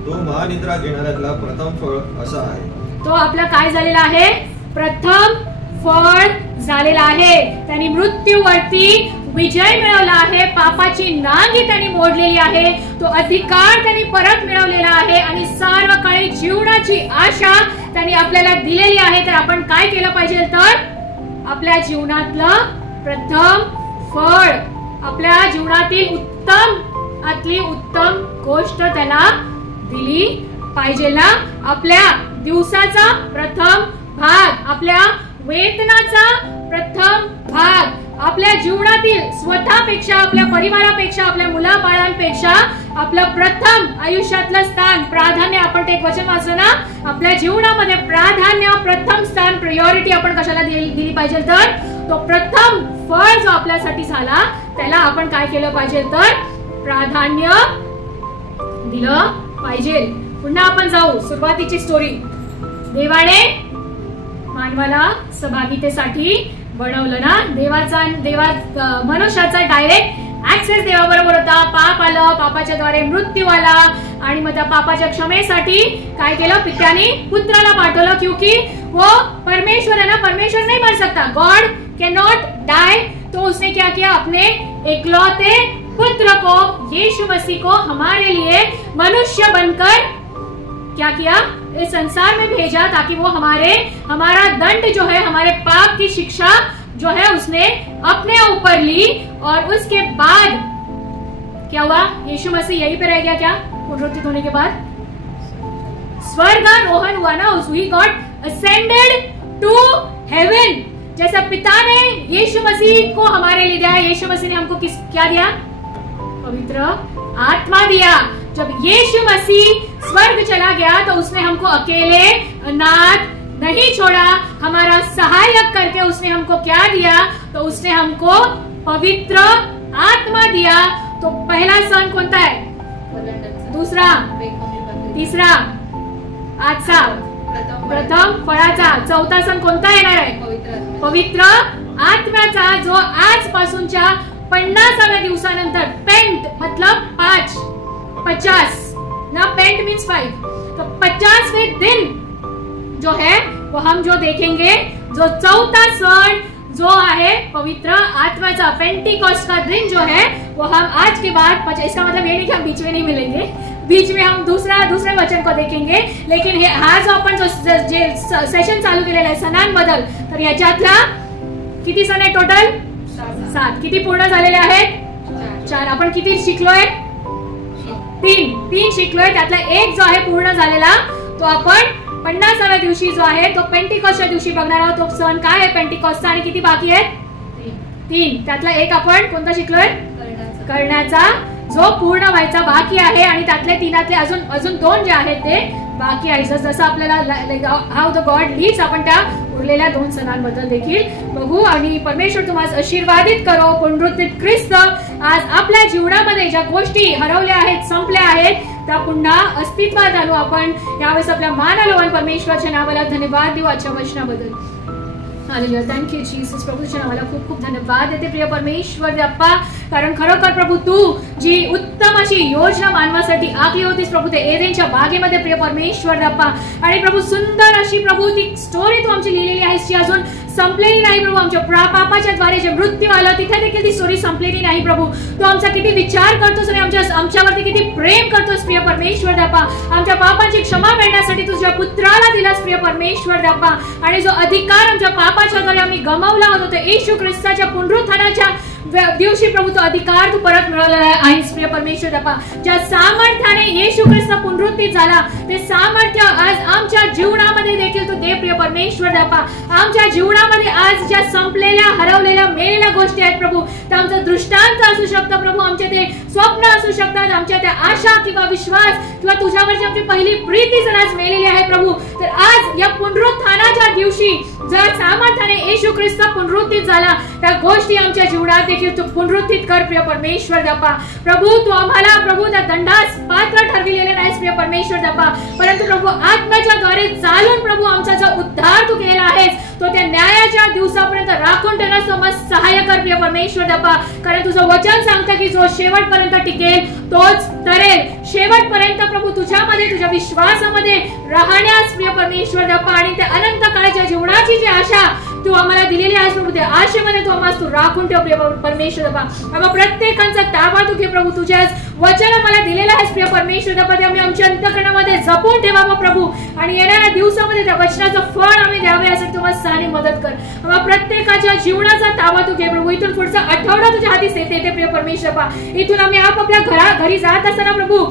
तो महानिद्रा घेणाऱ्यातला प्रथम फळ असा आहे। तो आपला काय झालेला आहे, प्रथम फळ झालेला आहे। त्यांनी मृत्यूवरती विजय मिळवला आहे, पापाची नांगी त्यांनी मोडलेली आहे, तो अधिकार त्यांनी परत मिळवलेला आहे आणि सार्वकाळी जीवनाची आशा त्यांनी आपल्याला दिलेली आहे। तर आपण काय केलं पाहिजे, तर आपल्या जीवनातलं प्रथम फळ, आपल्या जीवनातील उत्तम गोष्ट त्याला दिली पाहिजे ना। आपल्या दिवसाचा प्रथम भाग, आपल्या वेतनाचा प्रथम भाग आपल्या जीवनातील स्वतःपेक्षा, आपल्या परिवारापेक्षा, आपल्या मुलाबाळांपेक्षा आपलं प्रथम आयुष्यातलं स्थान, प्राधान्य, आपण ते एक वचन वाचलं ना, आपल्या जीवनामध्ये प्राधान्य, प्रथम स्थान, प्रायोरिटी आपण कशाला दिली पाहिजे, तर तो प्रथम फळ जो आपल्यासाठी झाला त्याला आपण काय केलं पाहिजे, तर प्राधान्य दिलं पाहिजे. पुन्हा आपण जाऊ सुरुवातीची स्टोरी. देवाने मानवाला सहभागितेसाठी बनवलं ना. मनुष्याचा डायरेक्ट ऍक्सेस देवाबरोबर होता. पाप आलं, पापाच्या द्वारे मृत्यू आला आणि मग त्या पापाच्या क्षमेसाठी काय केलं, पित्याने पुत्राला पाठवलं. क्योंकि वो परमेश्वर है ना, परमेश्वर नहीं मर सकता, गॉड कैन नॉट डाई. तो उसने क्या किया, अपने इकलौते पुत्र को, यीशु मसीह को हमारे लिए मनुष्य बनकर क्या किया, इस संसार में भेजा ताकि वो हमारा दंड जो है, हमारे पाप की शिक्षा जो है उसने अपने ऊपर ली. और उसके बाद क्या हुआ, यीशु मसीह यहीं पे रह गया क्या, पुनरुत्थित होने के बाद स्वर्गारोहण हुआ ना. He got ascended to heaven. जैसा पिता ने यीशु मसीह को हमारे लिए दिया, यीशु मसीह ने हमको क्या दिया, पवित्र आत्मा दिया. जब यीशु मसीह स्वर्ग चला गया तो उसने हमको अकेले अनाथ नहीं छोड़ा, हमारा सहायक करके उसने हमको क्या दिया, तो उसने हमको पवित्र आत्मा दिया. तो पहला सण कोणता आहे, दूसरा, तीसरा, आजचा प्रथम फळाचा. चौथा सण कोणता येणार आहे, पवित्र आत्म्याचा, जो आजपासूनच्या 50व्या दिवसानंतर, पेंट मतलब 50 ना, पेंट मीन्स 5, तो 50वें दिन जो है वो हम जो देखेंगे, जो चौथा सण जो है पवित्र आत्मा, पेंटिकॉस्ट का दिन जो है वो हम आज के बाद, इसका मतलब ये नहीं कि हम बीच में नहीं मिलेंगे, बीच में हम दूसरे वचन को देखेंगे. लेकिन हा जो आपण जो सेशन चालू केलेला आहे सणांबद्दल, तर याच्यातला किती सण आहे टोटल, 7. किती पूर्ण झालेले आहेत, 4. आपण किती शिकलोय, 3 शिकलोय. त्यातला एक जो आहे पूर्ण झालेला, तो आपण 50व्या दिवशी जो आहे तो पेंटिकॉस्टच्या दिवशी बघणार आहोत. तो सण काय आहे पेंटिकॉस्टचा, आणि किती बाकी आहेत, 3. त्यातला एक आपण कोणता शिकलोय, करण्याचा, जो पूर्ण व्हायचा बाकी आहे. आणि त्यातले 3 अजून 2 जे आहेत ते बाकी आहे. जसं आपल्याला हाऊ द गॉड लीड्स, आपण त्या उरलेल्या 2 सणांबद्दल देखील बघू. आणि परमेश्वर तुम्हाला आशीर्वादित करो. पुनरुत्थित ख्रिस्त आज आपल्या जीवनामध्ये ज्या गोष्टी हरवल्या आहेत, संपल्या आहेत, त्या पुन्हा अस्तित्वात आणू. आपण यावेळेस आपल्या मानालोवन परमेश्वराच्या नावाला धन्यवाद देऊ आजच्या वचनाबद्दल. Hallelujah, thank you Jesus. प्रभूच्या नावाला खूप खूप धन्यवाद देते प्रिय परमेश्वर बाप्पा, कारण खरोखर प्रभू तू जी उत्तम अशी योजना मानवासाठी आखली होतीस प्रभू, ते एदेनच्या बागेमध्ये प्रिय परमेश्वर बाप्पा. आणि प्रभू सुंदर अशी प्रभू ती स्टोरी तू आमची लिहिलेली आहेस, जी अजून संपलेली नाही प्रभू. आमच्या पापाच्या द्वारे जे मृत्यू आलं तिथे देखील ती स्टोरी संपलेली नाही प्रभू. तू आमचा किती विचार करतोस आणि आमच्यावरती किती प्रेम करतोस प्रिय परमेश्वर बाप्पा. आमच्या पापाची क्षमा मिळण्यासाठी तुझ्या पुत्राला दिलास प्रिय परमेश्वर बाप्पा. आणि जो अधिकार आमच्या पापाच्या द्वारे आम्ही गमावला होता, तो येशू ख्रिस्ताच्या पुनरुत्थानाच्या दिवशी प्रभू तो अधिकार तू परत मिळवलेला आहेस प्रिय परमेश्वर बाप्पा. ज्या सामर्थ्याने येशू ख्रिस्त पुनरुत्थित झाला, ते सामर्थ्य आज आमच्या जीवनामध्ये देखील तू दे प्रिय परमेश्वर बाप्पा. आमच्या जीवनामध्ये आज ज्या संपलेल्या, हरवलेल्या, मेलेल्या गोष्टी आहेत प्रभू, त्या आमचं दृष्टांत असू शकतं प्रभू, आमचे ते स्वप्न असू शकतात, आमच्या त्या आशा किंवा विश्वास किंवा तुझ्यावरची आमची पहिली प्रीती जर आज मेलेली आहे प्रभू, तर आज या पुनरुत्थानाच्या दिवशी ज्या सामर्थ्याने येशू ख्रिस्त पुनरुत्थित झाला, त्या गोष्टी आमच्या जीवनात देखील तू पुनरुत्थित कर प्रिय परमेश्वर बाप्पा. प्रभू तू आम्हाला प्रभू त्या दंडास पात्र ठरविलेले नाहीस प्रिय परमेश्वर बाप्पा, परंतु प्रभू आत्म्याच्या द्वारे चालून प्रभू आमचा जो उद्धार तू केलेला आहेस, तो त्या न्यायाच्या दिवसापर्यंत राखून ठेवण्यास तू आम्हाला सहाय्य कर प्रिय परमेश्वर बाप्पा. कारण तुझं वचन सांगतं की जो शेवटपर्यंत टिकेल तोच तरेल. शेवटपर्यंत प्रभू तुझ्यामध्ये, तुझ्या विश्वासामध्ये राहण्यास प्रिय परमेश्वर बाप्पा, आणि त्या अनंत काळाच्या जीवनाची जी आशा तू आम्हाला दिलेली आहेस प्रभू, त्या आशेमध्ये तू आम्हाला तू राखून ठेव प्रिय परमेश्वर बाप्पा. प्रत्येकांचा ताबा तू घे प्रभू, तुझ्याच वचन आम्हाला दिलेलं आहेस प्रिय परमेश्वर बाप्पा, ते आम्ही आमच्या अंतःकरणामध्ये जपून ठेवावं प्रभू, आणि येणाऱ्या दिवसामध्ये त्या वचनाचं फळ आम्ही द्यावे असं तुम्हाला सहाय्य मदत कर. प्रत्येकाच्या जीवनाचा ताबा तू घे प्रभू. इथून पुढचा आठवडा तुझ्या हाती येते प्रिय परमेश्वर बाप्पा. इथून आम्ही आपापल्या घरी जात असताना प्रभू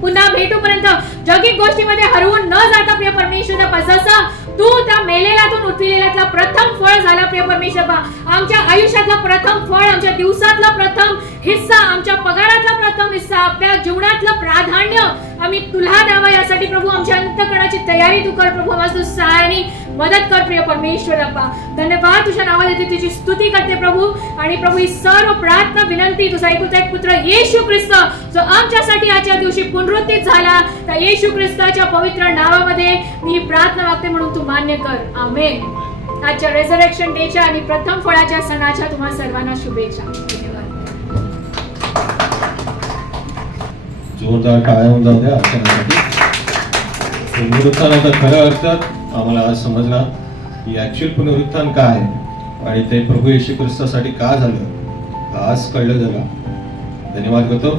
पुन्हा भेटूपर्यंत जगिक गोष्टीमध्ये हरवून न जाता प्रिय परमेश्वर बाप्पा, जसं तू त्या मेलेल्यातून उठलेल्यातला प्रथम फळ झाला प्रिय परमेश्वर. आमच्या आयुष्यातला प्रथम फळ, आमच्या दिवसातला प्रथम हिस्सा, आमच्या पगारातला प्रथम हिस्सा, आपल्या जीवनातलं प्राधान्य आम्ही तुला द्यावा यासाठी प्रभू आमच्या अंतःकरणाची तयारी तू कर प्रभू. आम्हाला तू सहाय्याने मदत कर प्रिय परमेश्वर अप्पा. धन्यवाद, तुझ्या नावाला देते, तुझी स्तुती करते प्रभू. आणि प्रभू ही सर्व प्रार्थना विनंती तुझा एकुलता एक पुत्र येशू ख्रिस्त जो आमच्यासाठी आजच्या दिवशी पुनरुत्थित झाला त्या येशू ख्रिस्ताच्या पवित्र नावामध्ये मी प्रार्थना मागते म्हणून तू मान्य कर. आमेन. आजच्या रेझरेक्शन डेच्या आणि प्रथम फळाच्या सणाच्या तुम्हाला सर्वांना शुभेच्छा. धन्यवाद. जोरदार टाळ्या होऊन जाऊ द्या सणासाठी. पुनरुत्थानाचा खरा अर्थ आम्हाला आज समजला की ऍक्च्युअल पुनरुत्थान काय आणि ते प्रभू येशू ख्रिस्तासाठी का झालं आज कळलं. झालं. धन्यवाद करतो.